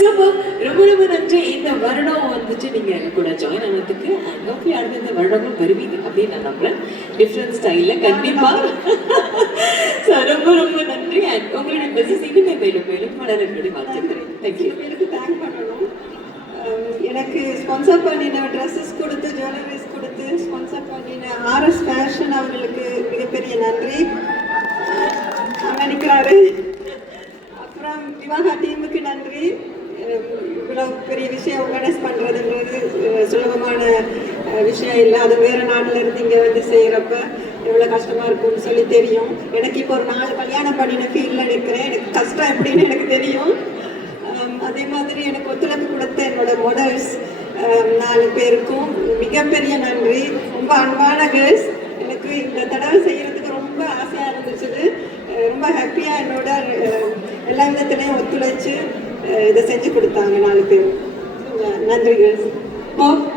சூப்பர். ரொம்ப ரொம்ப நன்றி. இந்த வருடம் வந்துட்டு நீங்கள் எங்கள் கூட ஜாயின் ஆனதுக்கு ஹோப்ஃபுல்லி அடுத்த வருடமும் வருவீங்க அப்படின்னு நான் நம்புறேன். டிஃப்ரெண்ட் ஸ்டைலில் கண்டிப்பாக. ஸோ ரொம்ப ரொம்ப நன்றி. அண்ட் உங்களுடைய பிஸ்னஸ் இனிமே மேலும் மேலும் வளரக்கூடிய வாழ்த்துக்கிறேன். தேங்க்யூ. எனக்கு தேங்க் பண்ணணும். எனக்கு ஸ்பான்சர் பண்ணின ட்ரெஸ்ஸஸ் கொடுத்து, ஜுவல்லரிஸ் கொடுத்து ஸ்பான்சர் பண்ணின ஆர்எஸ் ஃபேஷன் அவர்களுக்கு மிகப்பெரிய நன்றி. நினைக்கிறாரு. அப்புறம் விவாகா டீமுக்கு நன்றி. இவ்வளோ பெரிய விஷயம் ஆர்கனைஸ் பண்ணுறதுன்றது சுலபமான விஷயம் இல்லை. அது வேறு நாட்டில் இருந்து இங்கே வந்து செய்கிறப்ப எவ்வளோ கஷ்டமாக இருக்கும்னு சொல்லி தெரியும். எனக்கு இப்போ ஒரு 4 கல்யாணம் பண்ணின ஃபீல்டில் இருக்கிறேன். எனக்கு கஷ்டம் எப்படின்னு எனக்கு தெரியும். அதே மாதிரி எனக்கு ஒத்துழைப்பு கொடுத்த என்னோட மாடல்ஸ் 4 பேருக்கும் மிகப்பெரிய நன்றி. ரொம்ப அன்பான கேர்ள்ஸ். எனக்கு இந்த தடவை செய்கிறதுக்கு ரொம்ப ஆசையாக இருந்துச்சு. ரொம்ப ஹாப்பியாக என்னோட எல்லா விதத்துலேயும் ஒத்துழைச்சு இதை செஞ்சு கொடுத்தாங்க 4 பேரும். நன்றி கேர்ள்ஸ்.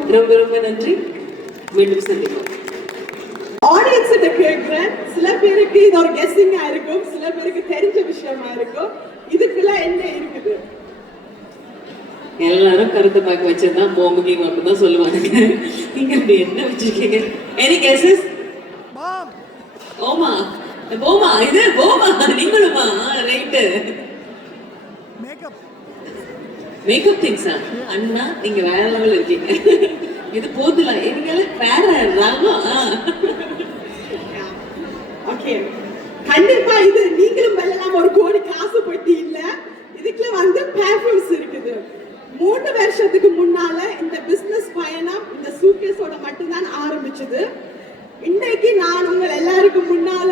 ரொம்ப ரொம்ப நன்றி. மீண்டும் சந்திப்போம். ஆடியன்ஸ் கேட்குறேன். சில பேருக்கு இது ஒரு கெஸ்ஸிங்காக இருக்கும், சில பேருக்கு தெரிஞ்ச விஷயமா இருக்கும். இதுக்குள்ள என்ன இருக்குது? எல்லாரும் கருத்து பார்க்க வச்சிருந்தா போமுகி மட்டும் தான் சொல்லுவாங்க. நீங்க அப்படி என்ன வச்சிருக்கீங்க? Any guesses? ஓமா போமா, இது போமா, நீங்களுமா? ரைட்டு. மேக்கப் திங்ஸா? அண்ணா நீங்க வேற லெவல் இருக்கீங்க. இது போதுல எங்களை வேற ராமா. ஓகே, கண்டிப்பா இது நீங்களும் வெல்லலாம். ஒரு கோடி காசு பட்டி இல்ல. இதுக்குள்ள வந்து பெர்ஃப்யூம்ஸ் இருக்குது. 3 வருஷத்துக்கு முன்னால இந்த பிசினஸ் பயணம் இந்த சூட்கேஸோட மட்டும்தான் ஆரம்பிச்சது. இன்னைக்கு நான் உங்க எல்லாருக்கும் முன்னால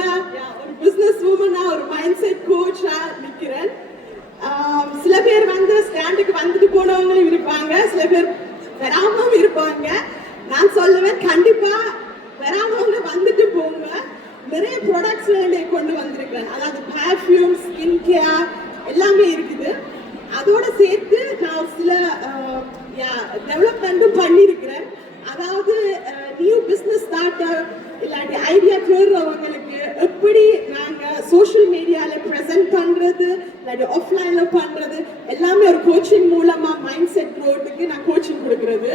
ஒரு பிசினஸ் உமனா, ஒரு மைண்ட் செட் கோச்சா நிக்கிறேன். சில பேர் வந்து ஸ்டாண்டுக்கு வந்துட்டு போனவங்களும் இருப்பாங்க, சில பேர் வராமவும் இருப்பாங்க. நான் சொல்லுவேன், கண்டிப்பா வராமவங்க வந்துட்டு போங்க. நிறைய ப்ராடக்ட்ஸ் கொண்டு வந்திருக்கிறேன். அதாவது பெர்ஃப்யூம், ஸ்கின் கேர் எல்லாமே இருக்குது. அதோட சேர்த்து நான் சில டெவலப்மெண்ட்டும் பண்ணியிருக்கிறேன். அதாவது நியூ பிஸ்னஸ் ஸ்டார்டர் இல்லாட்டி ஐடியா தேடுறவங்களுக்கு எப்படி நாங்கள் சோஷியல் மீடியாவில் ப்ரெசென்ட் பண்ணுறது இல்லாட்டி ஆஃப்லைனில் பண்ணுறது எல்லாமே ஒரு கோச்சிங் மூலமாக மைண்ட் செட் க்ரோத்துக்கு நான் கோச்சிங் கொடுக்குறது.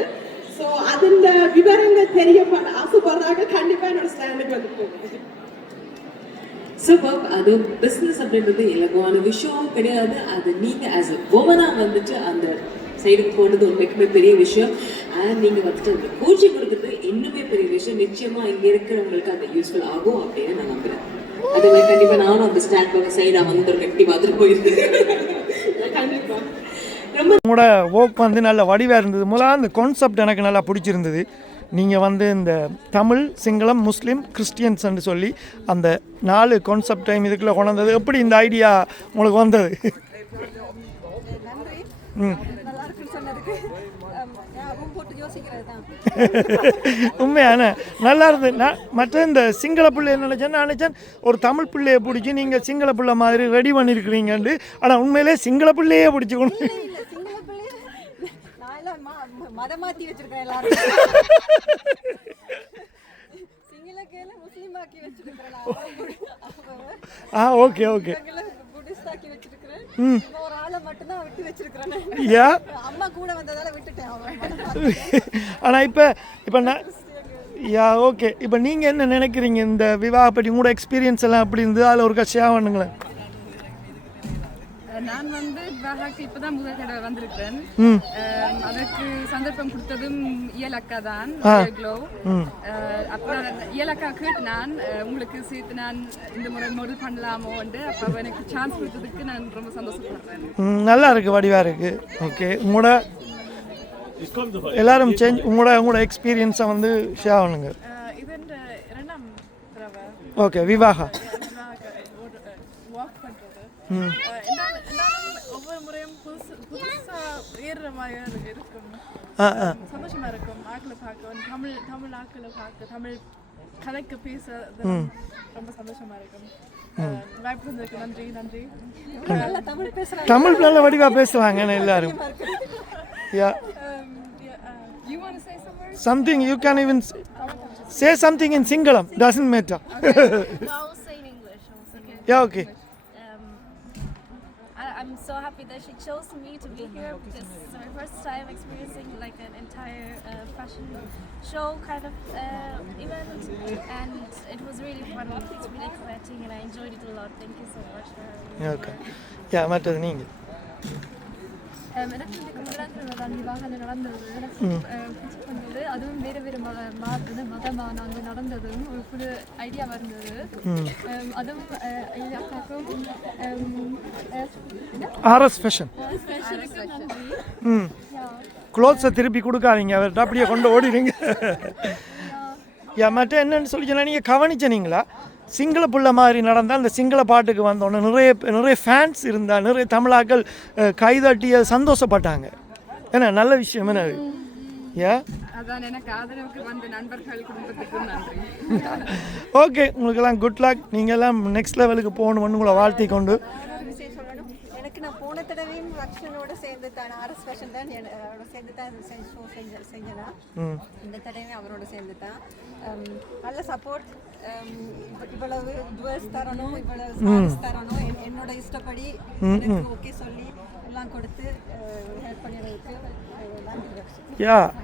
ஸோ அதில் விவரங்கள் தெரியப்பட ஆசைப்படுறாங்க. கண்டிப்பாக என்னோட ஸ்டாண்டுக்கு வந்து போகுது. சூப்பர். அது பிஸ்னஸ் அப்படின்றது இலகுவான விஷயம் கிடையாது. அது நீங்கள் ஆஸ் அ வுமனாக வந்துட்டு அந்த சைடுக்கு போனது உண்மைக்குமே பெரிய விஷயம். அண்ட் நீங்கள் வந்துட்டு அந்த கோச்சிங் கொடுக்குறது இன்னுமே பெரிய விஷயம். நிச்சயமாக இங்கே இருக்கிறவங்களுக்கு அது யூஸ்ஃபுல் ஆகும் அப்படின்னு நான் நம்புகிறேன். அதே மாதிரி கண்டிப்பாக நானும் அந்த ஸ்டாண்ட் பண்ண சைடாக வந்து ஒரு கட்டி பார்த்துட்டு போயிருக்கேன். கண்டிப்பாக ரொம்ப உங்களோட ஒர்க் வந்து நல்ல வடிவாக இருந்தது. முதல்ல அந்த கான்செப்ட் எனக்கு நல்லா பிடிச்சிருந்தது. நீங்கள் வந்து இந்த தமிழ், சிங்களம், முஸ்லீம், கிறிஸ்டியன்ஸ்ன்னு சொல்லி அந்த 4 கான்செப்ட் டைம் இதுக்குள்ளே கொண்டு வந்தது. எப்படி இந்த ஐடியா உங்களுக்கு வந்தது? உண்மையான நல்லா இருந்தது. நான் மற்ற இந்த சிங்கள பிள்ளை என்ன நினச்சேன், நான் நினச்சேன் ஒரு தமிழ் பிள்ளையை பிடிச்சி நீங்கள் சிங்கள பிள்ளை மாதிரி ரெடி பண்ணியிருக்கிறீங்கன்னு. ஆனால் உண்மையிலே சிங்கள பிள்ளையே பிடிச்சி கொண்டு மதம் மாத்தி வச்சிருக்கேன். எல்லாரும் சிங்களக்கேல முஸ்லிமாக்கி வச்சிருக்கேன். Okay okay. புத்திஸ்டாக்கி வச்சிருக்கேன். ஒரு ஆளை மட்டும் தான் விட்டு வச்சிருக்கேன். யா அம்மா கூட வந்ததால விட்டுட்டேன். ஆனா இப்போ நான் ஓகே. இப்போ நீங்கள் என்ன நினைக்கிறீங்க இந்த விவாக பற்றி? உங்களோட எக்ஸ்பீரியன்ஸ் எல்லாம் அப்படி இருந்தது, அதில் ஒரு ஷேர் பண்ணுங்களேன். நான் வந்து விவாகக்கு இப்போதான் முதல் தடவை வந்திருக்கிறேன். அதற்கு சந்தர்ப்பம் கொடுத்ததும் இயலக்கா தான். அப்புறம் இயலக்கா கேட்டு நான் உங்களுக்கு சேர்த்து நான் இந்த முறை மாடல் பண்ணலாமோண்டு அப்போ எனக்கு சான்ஸ் கொடுத்ததுக்கு நான் ரொம்ப சந்தோஷப்படுறேன். நல்லா இருக்கு, வடிவாக இருக்கு. ஓகே, உங்களோட எல்லாரும் சேஞ்ச் உங்களோட எக்ஸ்பீரியன்ஸை வந்து ஷேர் பண்ணுங்க. இது இந்த இரண்டாம் தடவை ஓகே விவாகா வாக் பண்ணுறது ஒவ்வொரு முறையும் புதுசாக ஏறுற மாதிரி இருக்கும். சந்தோஷமாக இருக்கும் ஆக்களை பார்க்க, தமிழ் ஆக்களை பார்க்க, தமிழ் கலைக்கு பேச ரொம்ப சந்தோஷமாக இருக்கும். வாய்ப்பு தந்ததுக்கு நன்றி. தமிழ் நல்ல வடிவாக பேசுவாங்க எல்லாரும். You want to say some words? Something you can even say something in Singalam, doesn't matter. No, I'll say in English. Yeah, okay. I'm so happy that she chose me to be here because it's my first time experiencing like an entire fashion show kind of event, and it was really fun. It's really exciting and I enjoyed it a lot. Thank you so much for having me. Okay. Yeah, மற்றது நீங்கள். எனக்கு இந்த குஜராத்தில் விவாகம் நடந்தது எனக்கு பிடிச்சிருந்தது. அதுவும் வேறு மதமாக நாங்கள் நடந்ததும் ஒரு புது ஐடியாவாக இருந்தது. அதுவும் அக்காக்கும் ஆர்எஸ் ஃபேஷன் க்ளோத்ஸை திருப்பி கொடுக்காதீங்க, அவர்கிட்ட அப்படியே கொண்டு ஓடிடுங்க. மற்ற என்னன்னு சொல்லி சொன்னால் நீங்கள் கவனிச்சனீங்களா, சிங்கள புள்ள மாதிரி நடந்தால் அந்த சிங்கள பாட்டுக்கு வந்தோன்னே நிறைய ஃபேன்ஸ் இருந்தால் நிறைய தமிழாக்கள் கைதட்டிய சந்தோஷப்பட்டாங்க. ஏன்னா நல்ல விஷயம் என்ன அது. எனக்கு ஆதரவுக்கு வந்த நண்பர்கள் குடும்பத்துக்கும் நன்றி. ஓகே, உங்களுக்கெல்லாம் குட் லக். நீங்கள் எல்லாம் நெக்ஸ்ட் லெவலுக்கு போகணும்னு உங்களை வாழ்த்தி கொண்டு எனக்கு நான் போன தடவையும் ரக்ஷனோட சேர்ந்து தான் ஆர்எஸ் ஃபேஷன் தான் அவரோட சேர்ந்து தான் ஷோ செஞ்சேன்னா இந்த தடவையும் அவரோட சேர்ந்து தான் நல்ல சப்போர்ட். இவ்வளவு ஜுவல்ஸ் தரணும், இவ்வளவு சாரீஸ் தரணும், என்னோட இஷ்டப்படி எனக்கு ஓகே சொல்லி எல்லாம் கொடுத்து ஹெல்ப் பண்ணிடுறதுக்கு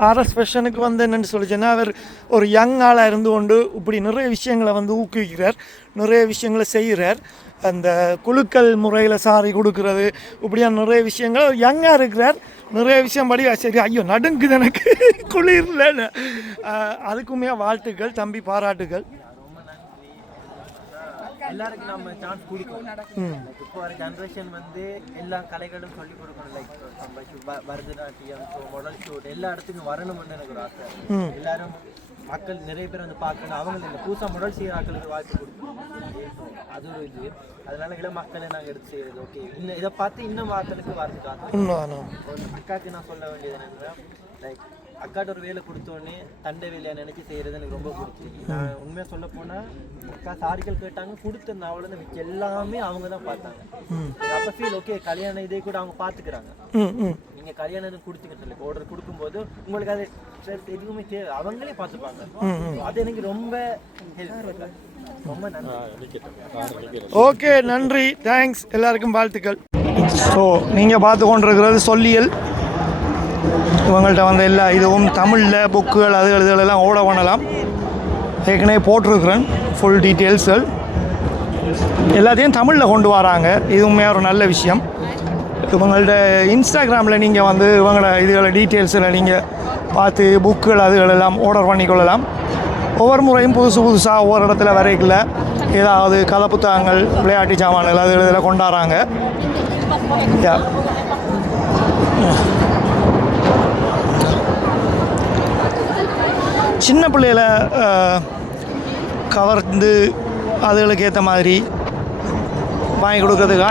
ஆர்எஸ் ஃபேஷனுக்கு வந்து என்னென்னு சொல்லிச்சேன்னா, அவர் ஒரு யங் ஆளாக இருந்து கொண்டு இப்படி நிறைய விஷயங்களை வந்து ஊக்குவிக்கிறார், நிறைய விஷயங்களை செய்கிறார். அந்த குழுக்கள் முறையில் சாரி கொடுக்கறது இப்படியான நிறைய விஷயங்கள் யங்காக இருக்கிறார். நிறைய விஷயம் படி சரி ஐயோ நடுங்குது எனக்கு குளிர்லன்னு. அதுக்குமே வாழ்த்துக்கள் தம்பி, பாராட்டுகள். எல்லாருக்கும் நம்ம சான்ஸ் கொடுக்கணும். இப்போ வர ஜென்ரேஷன் வந்து எல்லா கலைகளும் சொல்லிக் கொடுக்கணும். Like Bharatanatyam show, model show எல்லா இடத்துக்கும் வரணும்னு எனக்கு ஒரு ஆசை. எல்லாரும் மக்கள் நிறைய பேர் வந்து பார்க்கணும், அவங்க இந்த புதுசாக மாடல் செய்கிற ஆக்களுக்கு வாய்ப்பு கொடுக்கணும். அது ஒரு இது. அதனால இளம் மக்களை நாங்கள் எடுத்து செய்யறது. ஓகே, இன்னும் இதை பார்த்து இன்னும் ஆக்களுக்கு வரதுக்காக அக்காவுக்கு நான் சொல்ல வேண்டியது என்னன்னா, லைக் அக்காட்ட ஒரு வேலை கொடுத்தோடனே தண்டை வேலையை நினைச்சு செய்யறது எனக்கு ரொம்ப பிடிச்சிருக்கு. நான் உண்மையாக சொல்ல போனால் அக்கா சாரிகள் கேட்டாங்க, கொடுத்த நாவலேருந்து மிச்ச எல்லாமே அவங்க தான் பார்த்தாங்க. அப்போ ஃபீல் ஓகே, கல்யாணம் இதே கூட அவங்க பார்த்துக்கிறாங்க. நீங்கள் கல்யாணம் கொடுத்தீங்க சொல்லி ஆர்டர் கொடுக்கும்போது உங்களுக்கு அது எதுவுமே தேவை, அவங்களே பார்த்துப்பாங்க. அது எனக்கு ரொம்ப ஹெல்ப். ரொம்ப நன்றி. ஓகே, நன்றி, தேங்க்ஸ், எல்லாருக்கும் வாழ்த்துக்கள். ஸோ நீங்கள் பார்த்து கொண்டிருக்கிறது சொல்லியல். இவங்கள்ட்ட வந்து எல்லா இதுவும் தமிழில் புக்குகள் இதுகளெல்லாம் ஓட பண்ணலாம். ஏற்கனவே போட்டிருக்கிறேன் ஃபுல் டீட்டெயில்ஸ்கள் எல்லாத்தையும் தமிழில் கொண்டு வராங்க. இதுவுமே ஒரு நல்ல விஷயம். இவங்கள்ட்ட இன்ஸ்டாகிராமில் நீங்கள் வந்து இவங்களோட இதுகளை டீட்டெயில்ஸில் நீங்கள் பார்த்து புக்குகள் அதுகளெல்லாம் ஆர்டர் பண்ணிக்கொள்ளலாம். ஒவ்வொரு முறையும் புதுசாக ஒவ்வொரு இடத்துல வரைக்கல ஏதாவது கதை புத்தகங்கள், விளையாட்டு சாமான்கள் அது இதில் கொண்டாடுறாங்க. சின்ன பிள்ளைகளை கவர்ந்து அதுகளுக்கு ஏற்ற மாதிரி வாங்கி கொடுக்கறதுக்கு